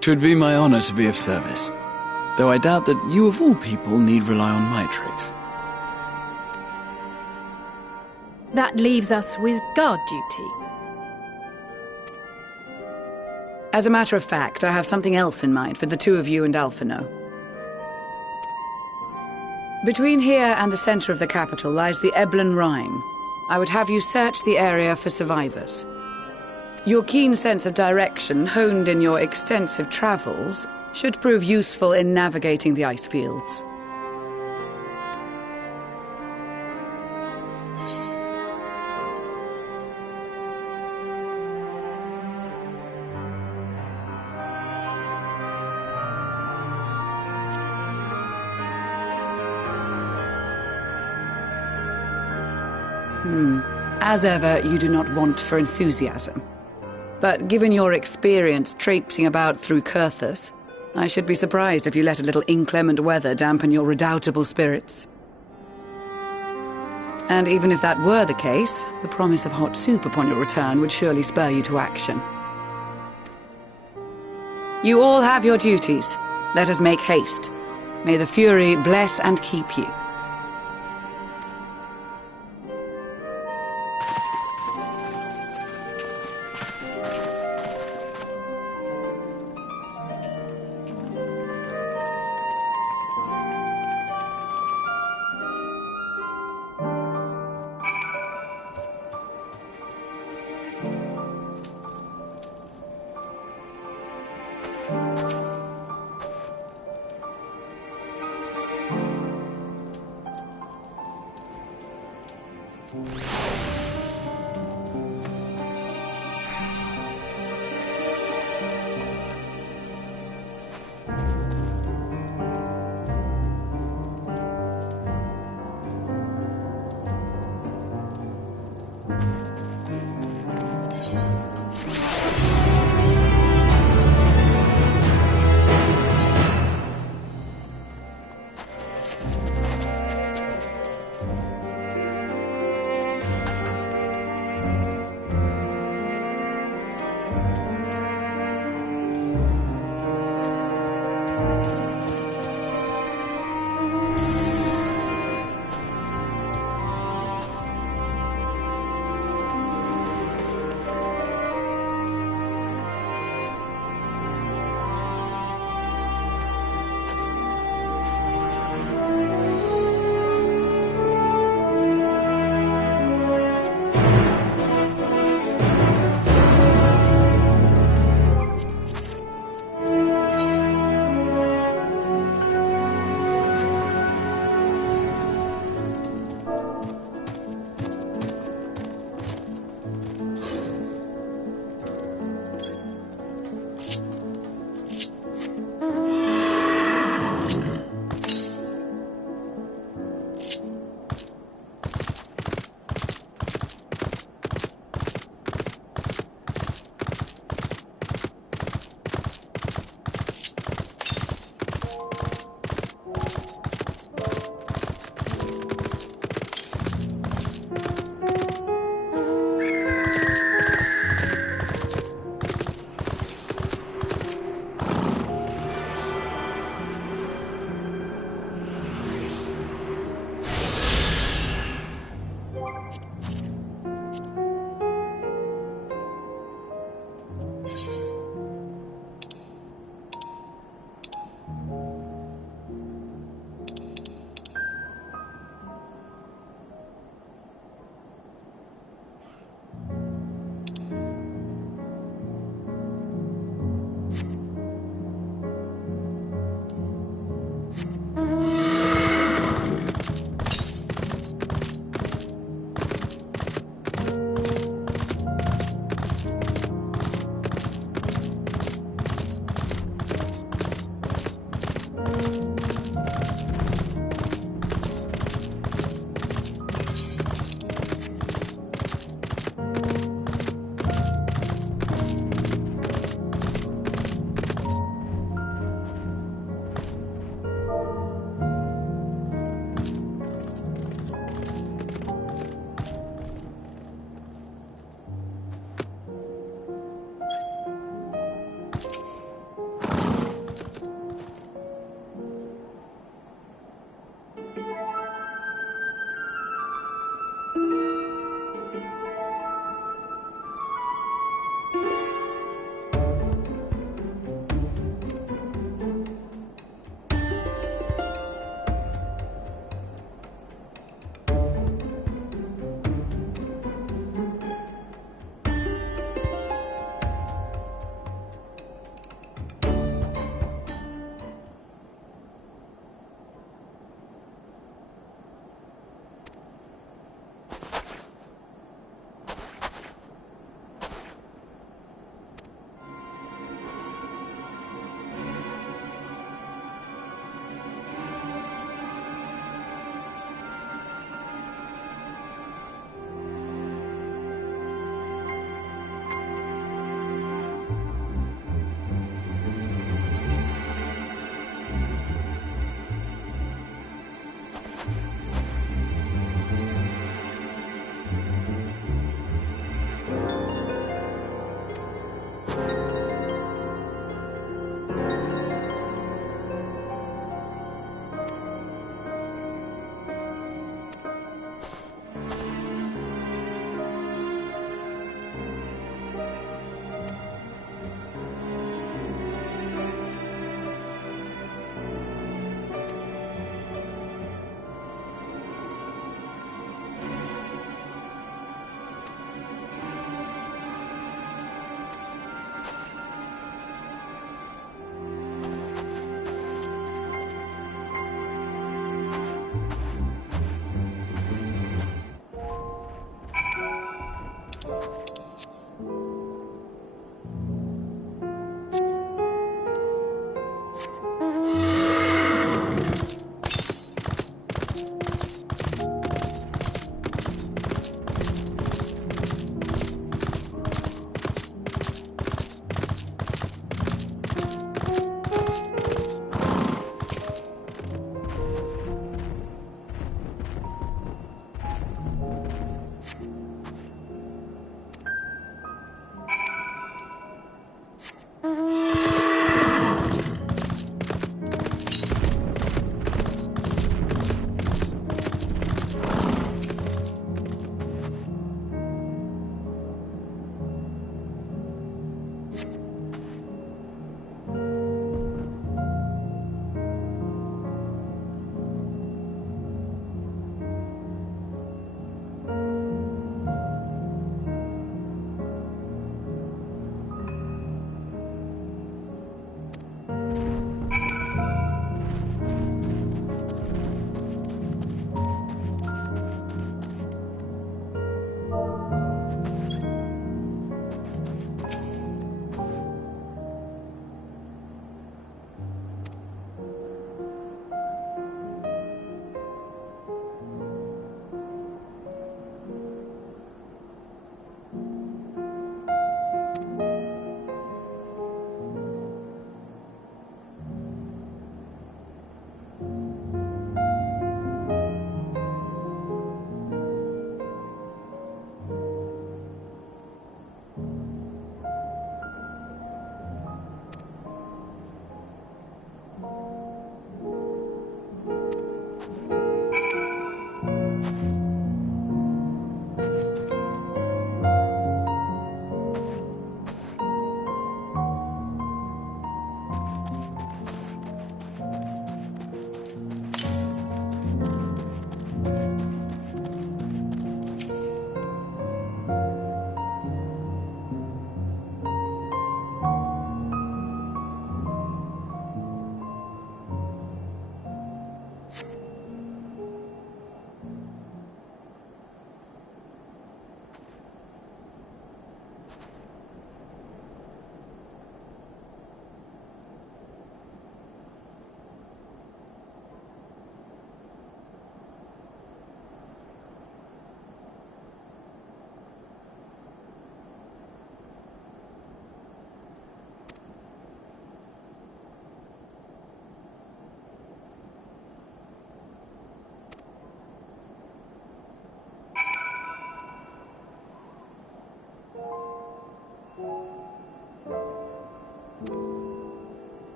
'Twould be my honor to be of service, though I doubt that you of all people need rely on my tricks. That leaves us with guard duty. As a matter of fact, I have something else in mind for the two of you and Alphino. Between here and the center of the capital lies the Eblan Rhine. I would have you search the area for survivors. Your keen sense of direction, honed in your extensive travels, should prove useful in navigating the ice fields. As ever, you do not want for enthusiasm. But given your experience traipsing about through Kurthus, I should be surprised if you let a little inclement weather dampen your redoubtable spirits. And even if that were the case, the promise of hot soup upon your return would surely spur you to action. You all have your duties. Let us make haste. May the Fury bless and keep you.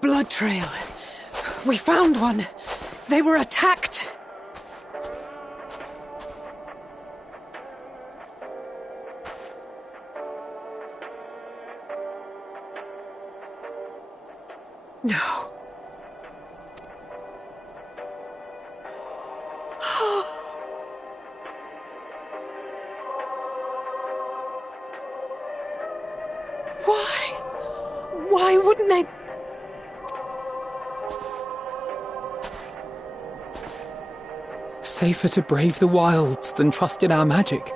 blood trail. We found one. They were attacked. No. Why wouldn't they? Safer to brave the wilds than trust in our magic.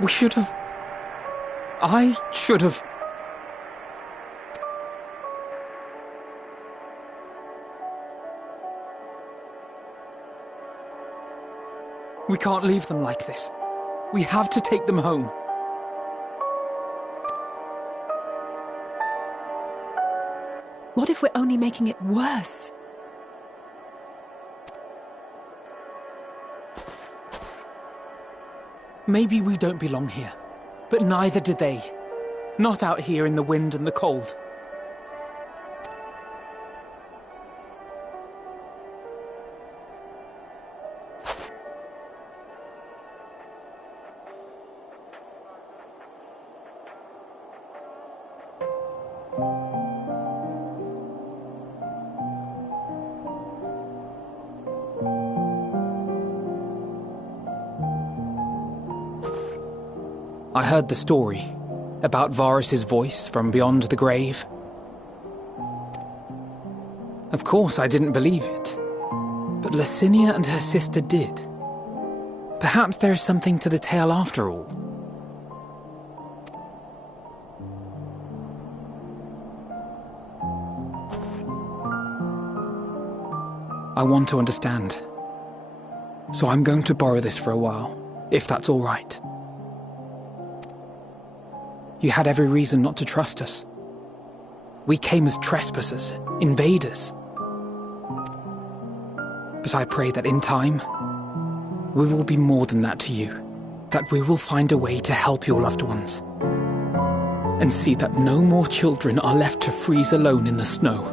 We should have... I should have... We can't leave them like this. We have to take them home. What if we're only making it worse? Maybe we don't belong here, but neither did they. Not out here in the wind and the cold. I heard the story about Varus's voice from beyond the grave. Of course, I didn't believe it, but Licinia and her sister did. Perhaps there is something to the tale after all. I want to understand, so I'm going to borrow this for a while, if that's all right. You had every reason not to trust us. We came as trespassers, invaders. But I pray that in time, we will be more than that to you. That we will find a way to help your loved ones. And see that no more children are left to freeze alone in the snow.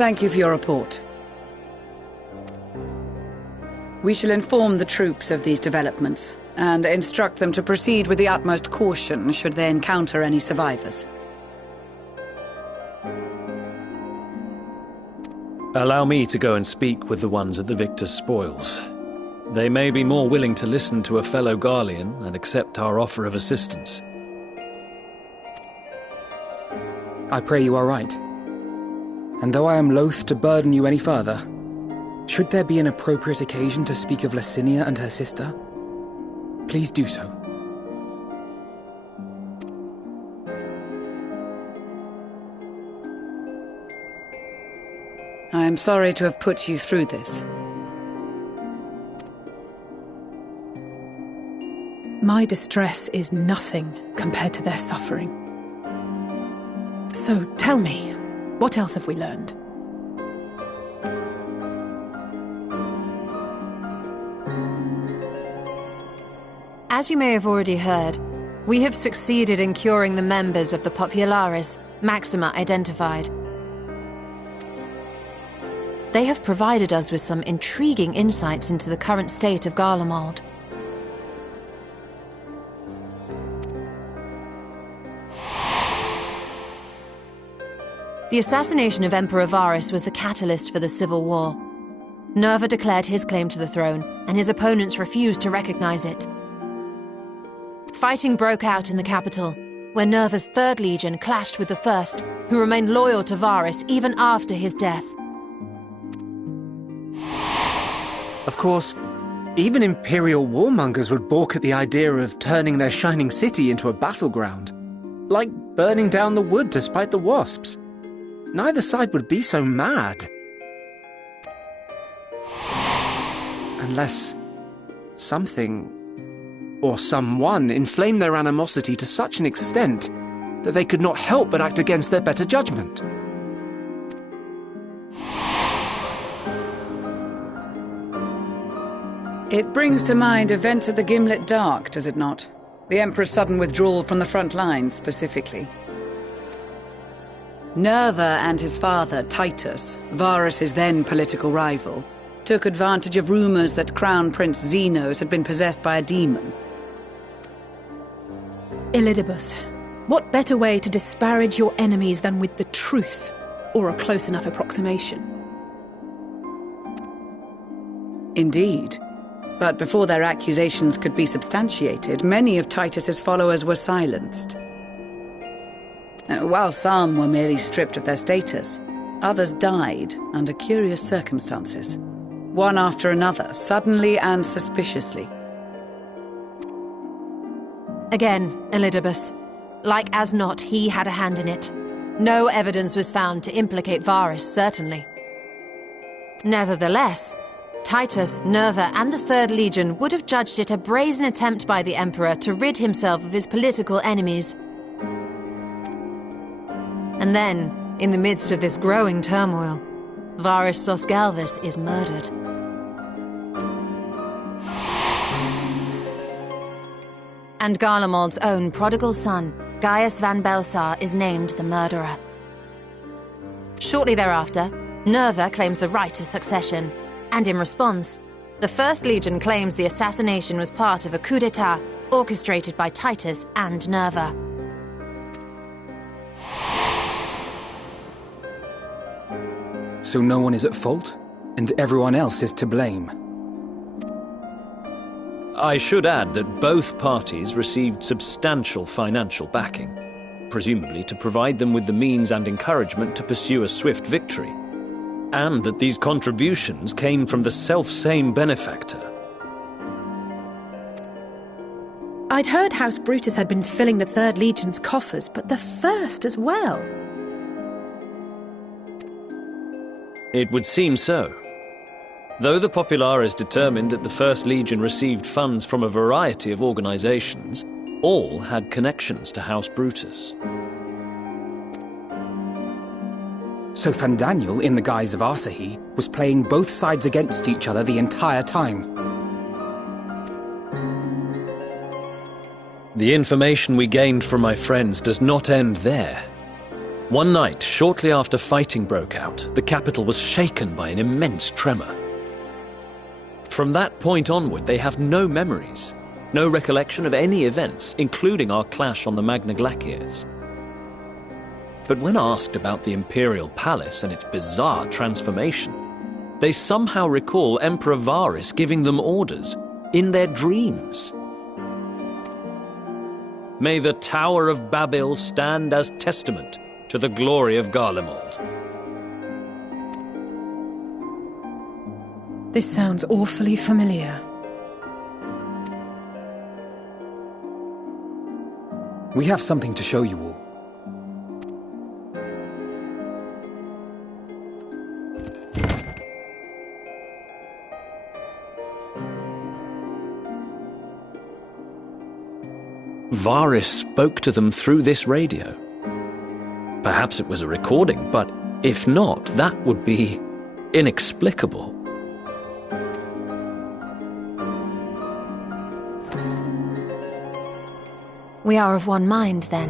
Thank you for your report. We shall inform the troops of these developments, and instruct them to proceed with the utmost caution should they encounter any survivors. Allow me to go and speak with the ones at the victor's spoils. They may be more willing to listen to a fellow Garlean and accept our offer of assistance. I pray you are right. And though I am loath to burden you any further, should there be an appropriate occasion to speak of Licinia and her sister, please do so. I am sorry to have put you through this. My distress is nothing compared to their suffering. So tell me, what else have we learned? As you may have already heard, we have succeeded in curing the members of the Popularis, Maxima identified. They have provided us with some intriguing insights into the current state of Garlemald. The assassination of Emperor Varus was the catalyst for the civil war. Nerva declared his claim to the throne, and his opponents refused to recognize it. Fighting broke out in the capital, where Nerva's 3rd Legion clashed with the 1st, who remained loyal to Varus even after his death. Of course, even Imperial warmongers would balk at the idea of turning their shining city into a battleground. Like burning down the wood to spite the wasps. Neither side would be so mad. Unless something or someone inflamed their animosity to such an extent that they could not help but act against their better judgment. It brings to mind events at the Gimlet Dark, does it not? The Emperor's sudden withdrawal from the front lines, specifically. Nerva and his father, Titus, Varus's then political rival, took advantage of rumors that Crown Prince Xenos had been possessed by a demon. Elidibus, what better way to disparage your enemies than with the truth, or a close enough approximation? Indeed. But before their accusations could be substantiated, many of Titus's followers were silenced. While some were merely stripped of their status, others died under curious circumstances. One after another, suddenly and suspiciously. Again, Elidibus. Like as not, he had a hand in it. No evidence was found to implicate Varus, certainly. Nevertheless, Titus, Nerva, and the 3rd Legion would have judged it a brazen attempt by the Emperor to rid himself of his political enemies. And then, in the midst of this growing turmoil, Varus Sosgalvis is murdered. And Garlemald's own prodigal son, Gaius van Belsar, is named the murderer. Shortly thereafter, Nerva claims the right of succession, and in response, the 1st Legion claims the assassination was part of a coup d'etat orchestrated by Titus and Nerva. So no one is at fault, and everyone else is to blame. I should add that both parties received substantial financial backing, presumably to provide them with the means and encouragement to pursue a swift victory, and that these contributions came from the self-same benefactor. I'd heard House Brutus had been filling the 3rd Legion's coffers, but the 1st as well. It would seem so. Though the Popularis determined that the 1st Legion received funds from a variety of organizations, all had connections to House Brutus. So Fandaniel, in the guise of Asahi, was playing both sides against each other the entire time. The information we gained from my friends does not end there. One night, shortly after fighting broke out, the capital was shaken by an immense tremor. From that point onward, they have no memories, no recollection of any events, including our clash on the Magna Glaciers. But when asked about the Imperial Palace and its bizarre transformation, they somehow recall Emperor Varus giving them orders in their dreams. May the Tower of Babel stand as testament to the glory of Garlemald. This sounds awfully familiar. We have something to show you all. Varus spoke to them through this radio. Perhaps it was a recording, but if not, that would be inexplicable. We are of one mind, then.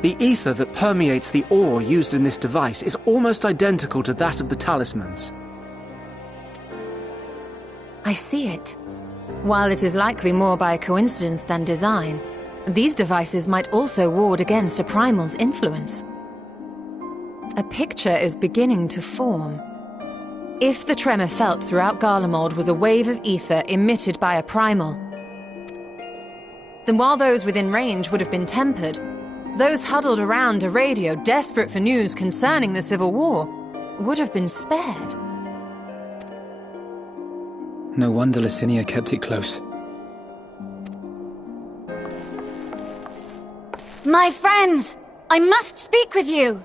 The ether that permeates the ore used in this device is almost identical to that of the talismans. I see it. While it is likely more by coincidence than design, these devices might also ward against a primal's influence. A picture is beginning to form. If the tremor felt throughout Garlemald was a wave of ether emitted by a primal, then while those within range would have been tempered, those huddled around a radio desperate for news concerning the Civil War would have been spared. No wonder Licinia kept it close. My friends! I must speak with you!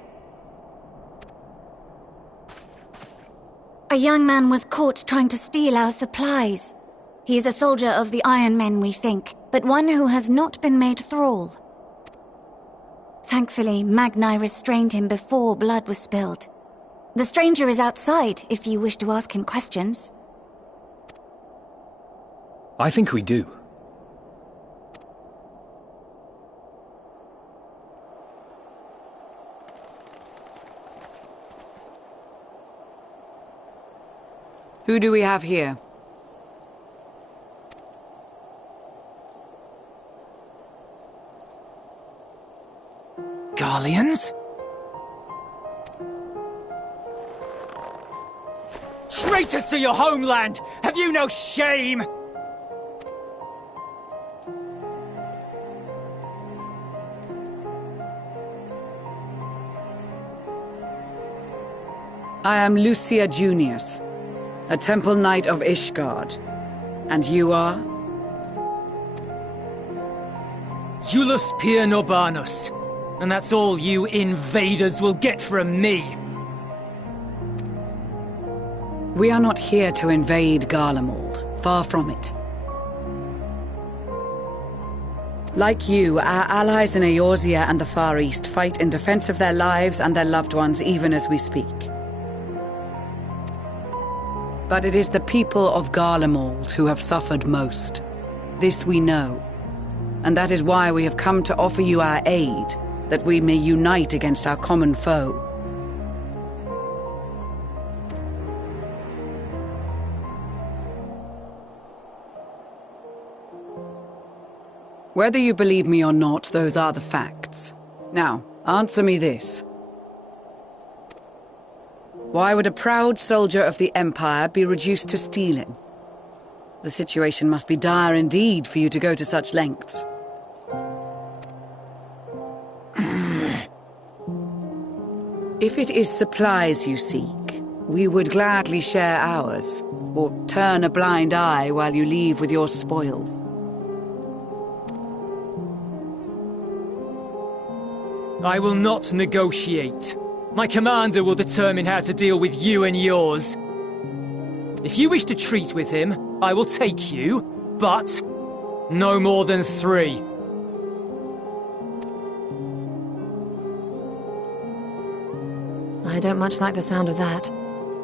A young man was caught trying to steal our supplies. He is a soldier of the Iron Men, we think, but one who has not been made thrall. Thankfully, Magni restrained him before blood was spilled. The stranger is outside, if you wish to ask him questions. I think we do. Who do we have here? Garleans? Traitors to your homeland! Have you no shame? I am Lucia Junius, a Temple Knight of Ishgard. And you are? Iulus Pier Norbanus. And that's all you invaders will get from me. We are not here to invade Garlemald. Far from it. Like you, our allies in Eorzea and the Far East fight in defense of their lives and their loved ones even as we speak. But it is the people of Garlemald who have suffered most. This we know. And that is why we have come to offer you our aid, that we may unite against our common foe. Whether you believe me or not, those are the facts. Now, answer me this. Why would a proud soldier of the Empire be reduced to stealing? The situation must be dire indeed for you to go to such lengths. If it is supplies you seek, we would gladly share ours, or turn a blind eye while you leave with your spoils. I will not negotiate. My commander will determine how to deal with you and yours. If you wish to treat with him, I will take you, but no more than 3. I don't much like the sound of that.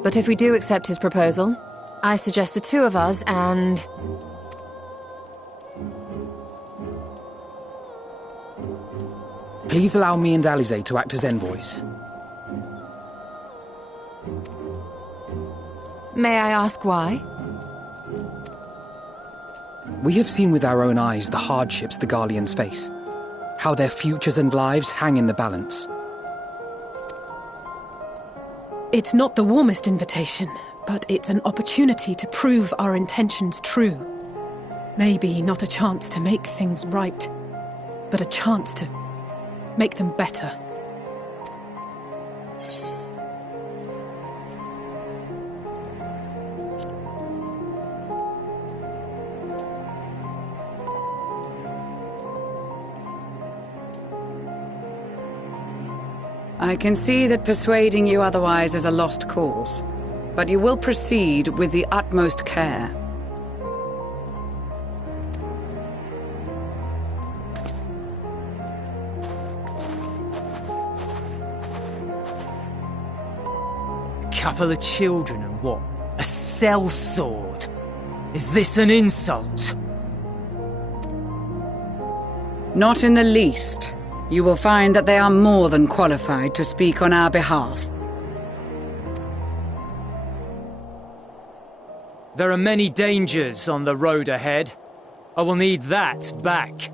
But if we do accept his proposal, I suggest the 2 of us and... Please allow me and Alize to act as envoys. May I ask why? We have seen with our own eyes the hardships the Garleans face, how their futures and lives hang in the balance. It's not the warmest invitation, but it's an opportunity to prove our intentions true. Maybe not a chance to make things right, but a chance to make them better. I can see that persuading you otherwise is a lost cause, but you will proceed with the utmost care. A couple of children and what? A sellsword? Is this an insult? Not in the least. You will find that they are more than qualified to speak on our behalf. There are many dangers on the road ahead. I will need that back.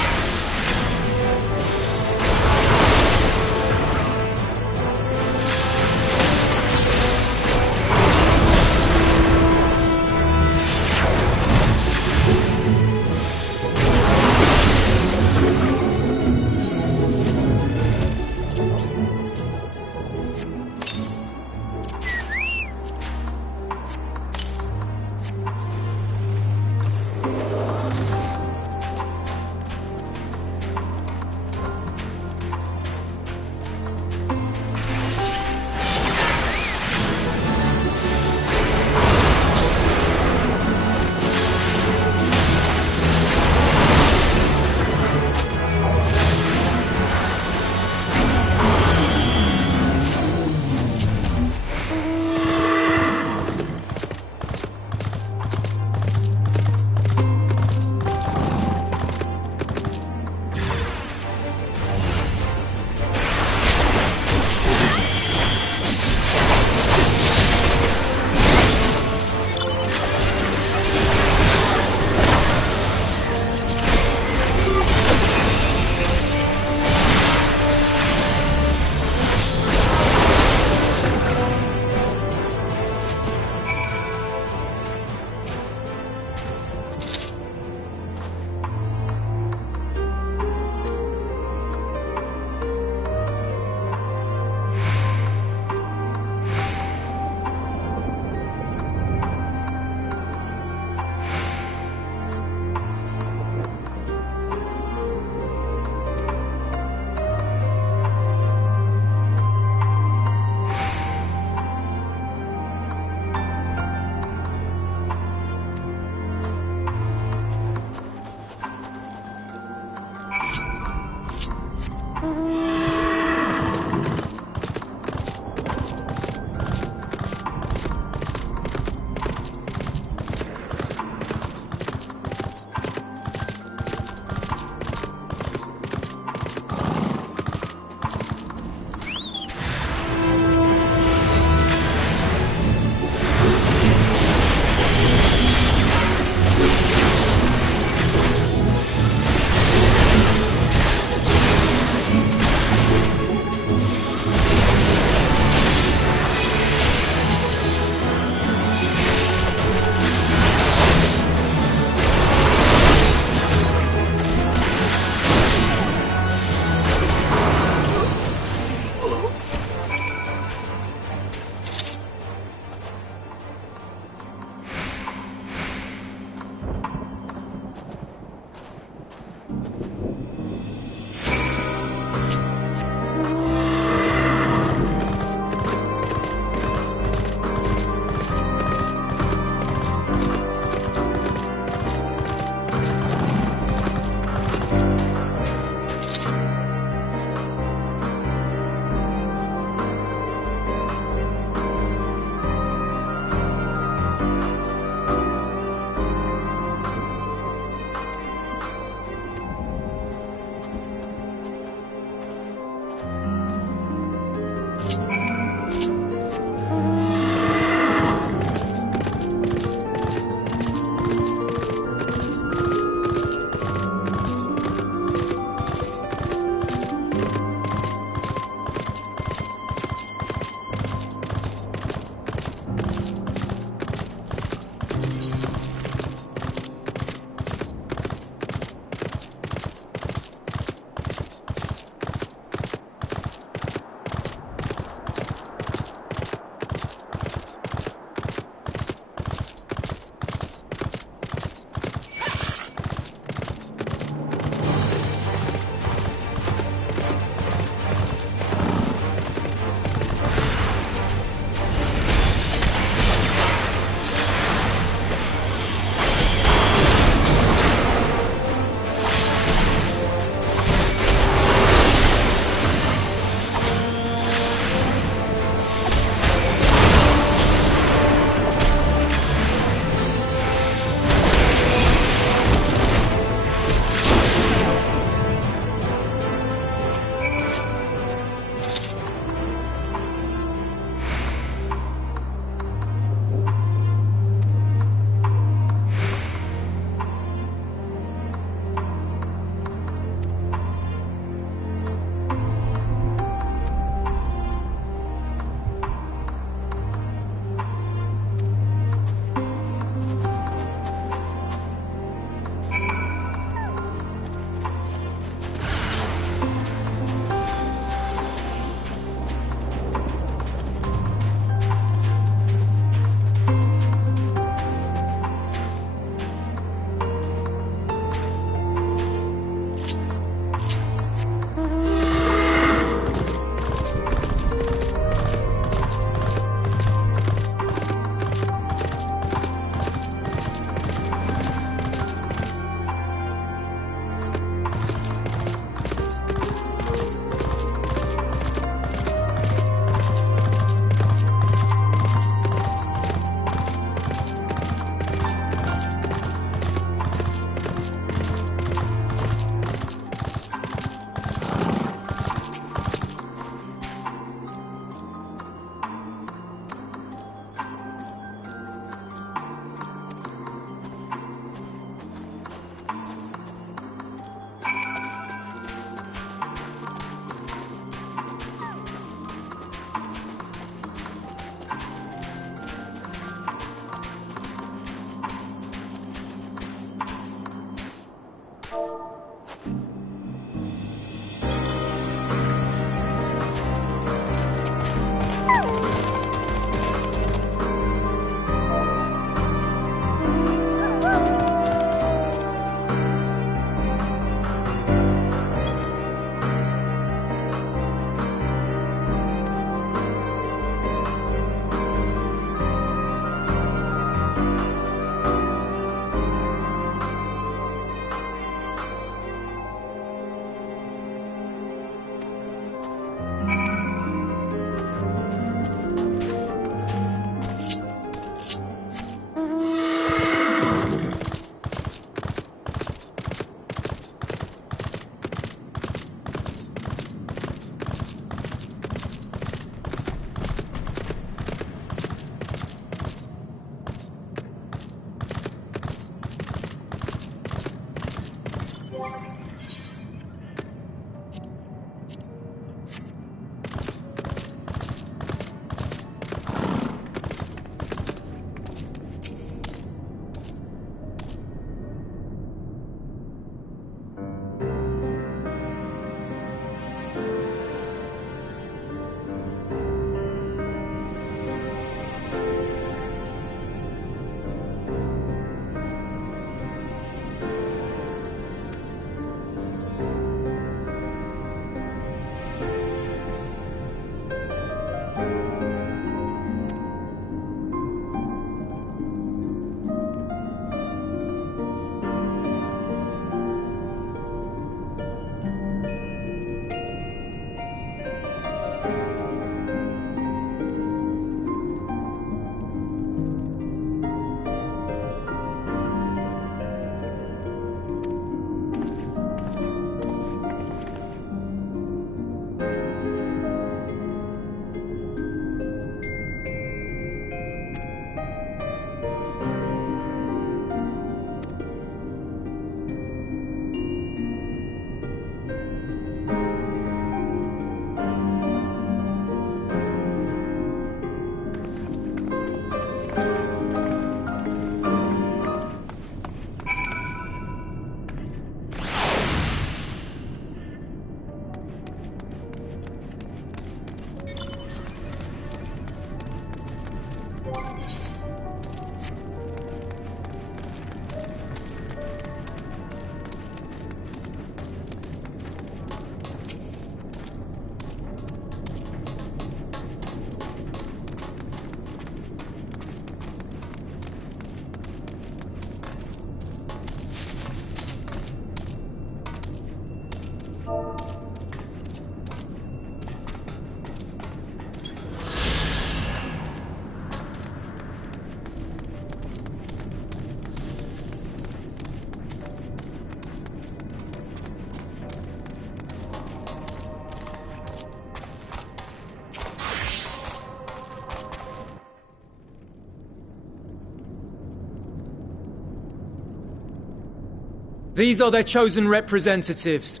These are their chosen representatives.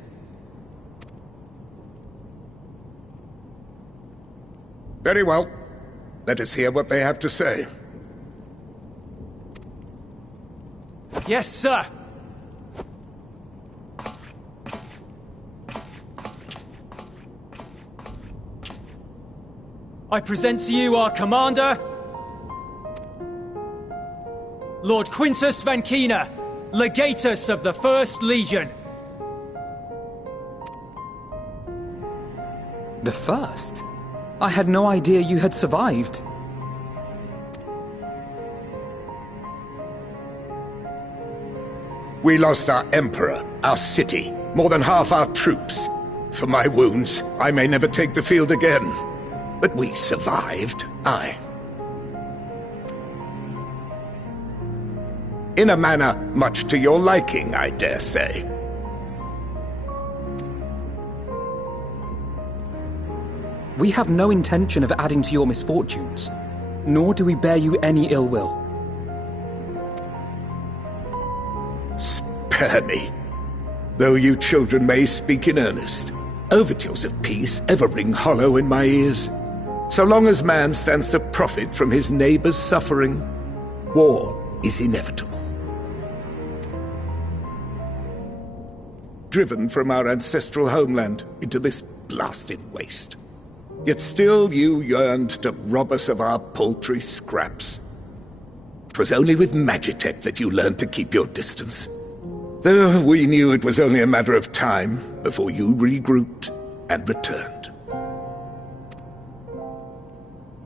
Very well. Let us hear what they have to say. Yes, sir. I present to you our commander, Lord Quintus Vankina, Legatus of the First Legion. The First? I had no idea you had survived. We lost our Emperor, our city, more than half our troops. For my wounds, I may never take the field again. But we survived, aye. In a manner much to your liking, I dare say. We have no intention of adding to your misfortunes, nor do we bear you any ill will. Spare me. Though you children may speak in earnest, overtures of peace ever ring hollow in my ears. So long as man stands to profit from his neighbor's suffering, war is inevitable. Driven from our ancestral homeland into this blasted waste. Yet still you yearned to rob us of our paltry scraps. 'Twas only with Magitech that you learned to keep your distance. Though we knew it was only a matter of time before you regrouped and returned.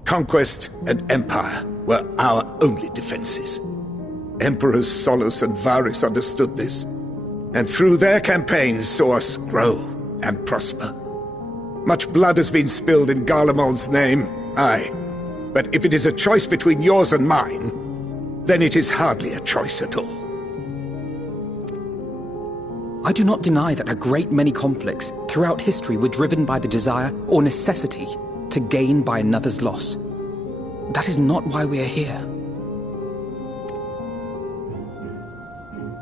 Conquest and empire were our only defenses. Emperors Solus and Varus understood this, and through their campaigns saw us grow and prosper. Much blood has been spilled in Garlemald's name, aye. But if it is a choice between yours and mine, then it is hardly a choice at all. I do not deny that a great many conflicts throughout history were driven by the desire or necessity to gain by another's loss. That is not why we are here.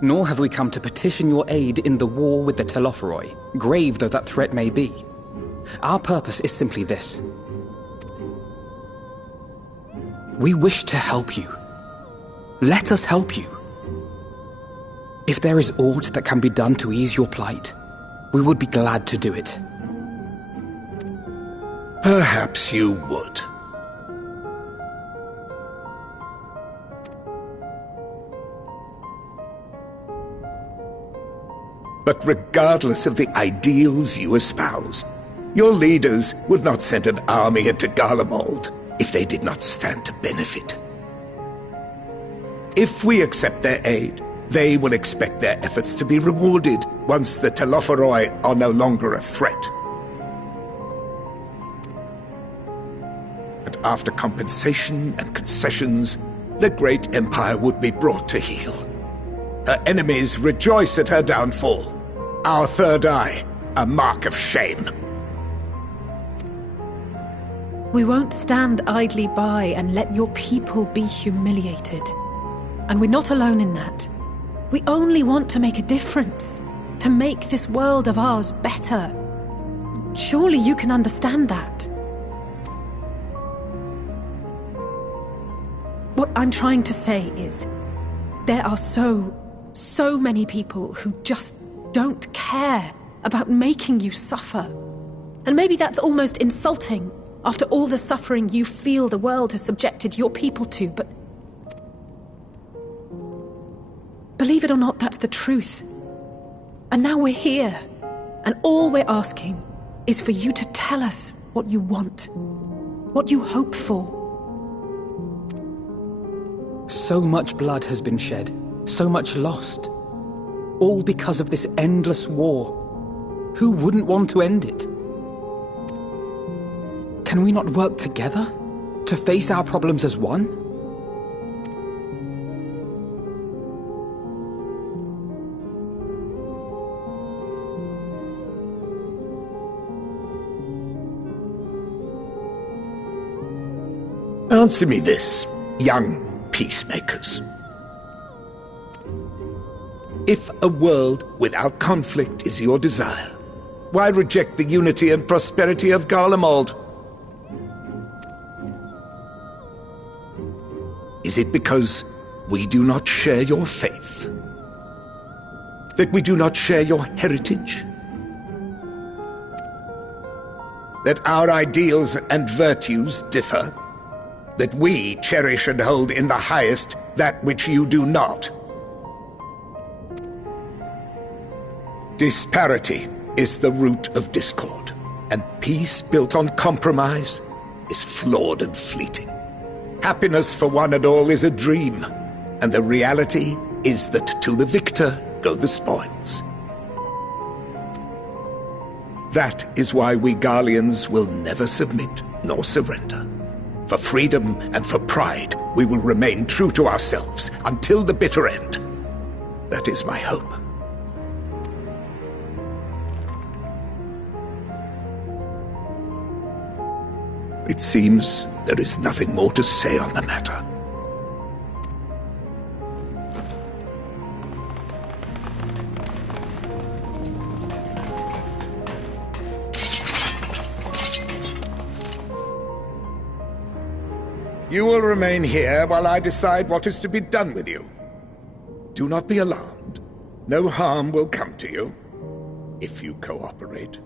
Nor have we come to petition your aid in the war with the Telophoroi, grave though that threat may be. Our purpose is simply this. We wish to help you. Let us help you. If there is aught that can be done to ease your plight, we would be glad to do it. Perhaps you would. But regardless of the ideals you espouse, your leaders would not send an army into Garlemald if they did not stand to benefit. If we accept their aid, they will expect their efforts to be rewarded once the Telophoroi are no longer a threat. And after compensation and concessions, the great empire would be brought to heel. Her enemies rejoice at her downfall. Our third eye, a mark of shame. We won't stand idly by and let your people be humiliated. And we're not alone in that. We only want to make a difference, to make this world of ours better. Surely you can understand that. What I'm trying to say is, there are so many people who just don't care about making you suffer. And maybe that's almost insulting after all the suffering you feel the world has subjected your people to, but believe it or not, that's the truth. And now we're here, and all we're asking is for you to tell us what you want, what you hope for. So much blood has been shed, so much lost. All because of this endless war. Who wouldn't want to end it? Can we not work together to face our problems as one? Answer me this, young peacemakers. if a world without conflict is your desire, why reject the unity and prosperity of Garlemald? Is it because we do not share your faith? That we do not share your heritage? That our ideals and virtues differ? That we cherish and hold in the highest that which you do not? Disparity is the root of discord, and peace built on compromise is flawed and fleeting. Happiness for one and all is a dream, and the reality is that to the victor go the spoils. That is why we Garleans will never submit nor surrender. For freedom and for pride, we will remain true to ourselves until the bitter end. That is my hope. It seems there is nothing more to say on the matter. You will remain here while I decide what is to be done with you. Do not be alarmed. No harm will come to you, if you cooperate.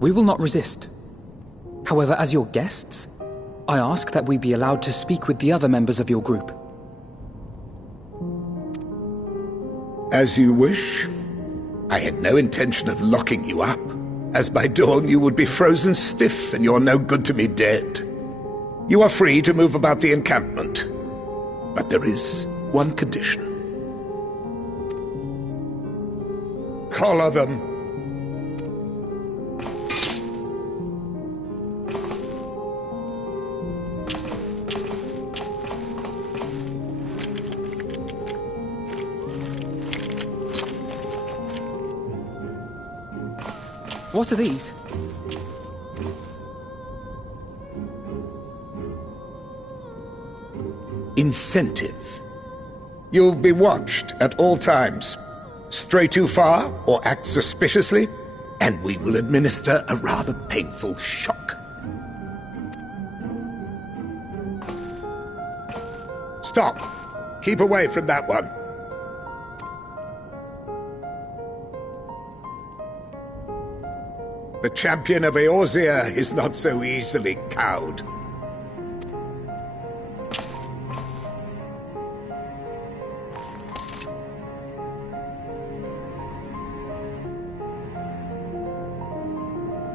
We will not resist. However, as your guests, I ask that we be allowed to speak with the other members of your group. As you wish. I had no intention of locking you up, as by dawn you would be frozen stiff and you're no good to me dead. You are free to move about the encampment, but there is one condition. Collar them. What are these? Incentive. You'll be watched at all times. Stray too far or act suspiciously, and we will administer a rather painful shock. Stop! Keep away from that one. The champion of Eorzea is not so easily cowed.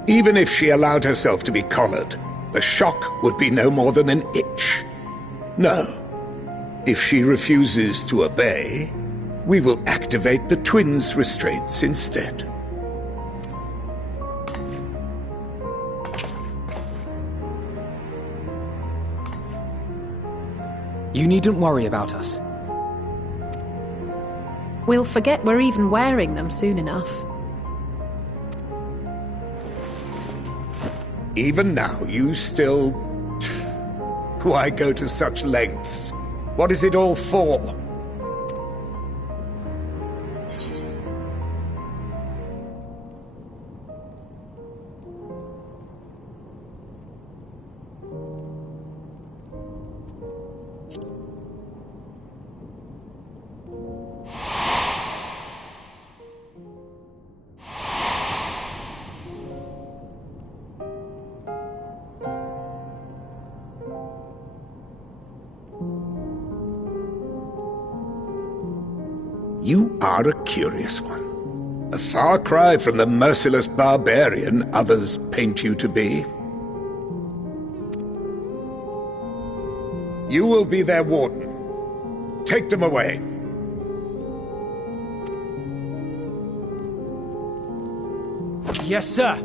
Even if she allowed herself to be collared, the shock would be no more than an itch. No. If she refuses to obey, we will activate the twins' restraints instead. You needn't worry about us. We'll forget we're even wearing them soon enough. Even now, you still... Why go to such lengths? What is it all for? You are a curious one. A far cry from the merciless barbarian others paint you to be. You will be their warden. Take them away. Yes, sir.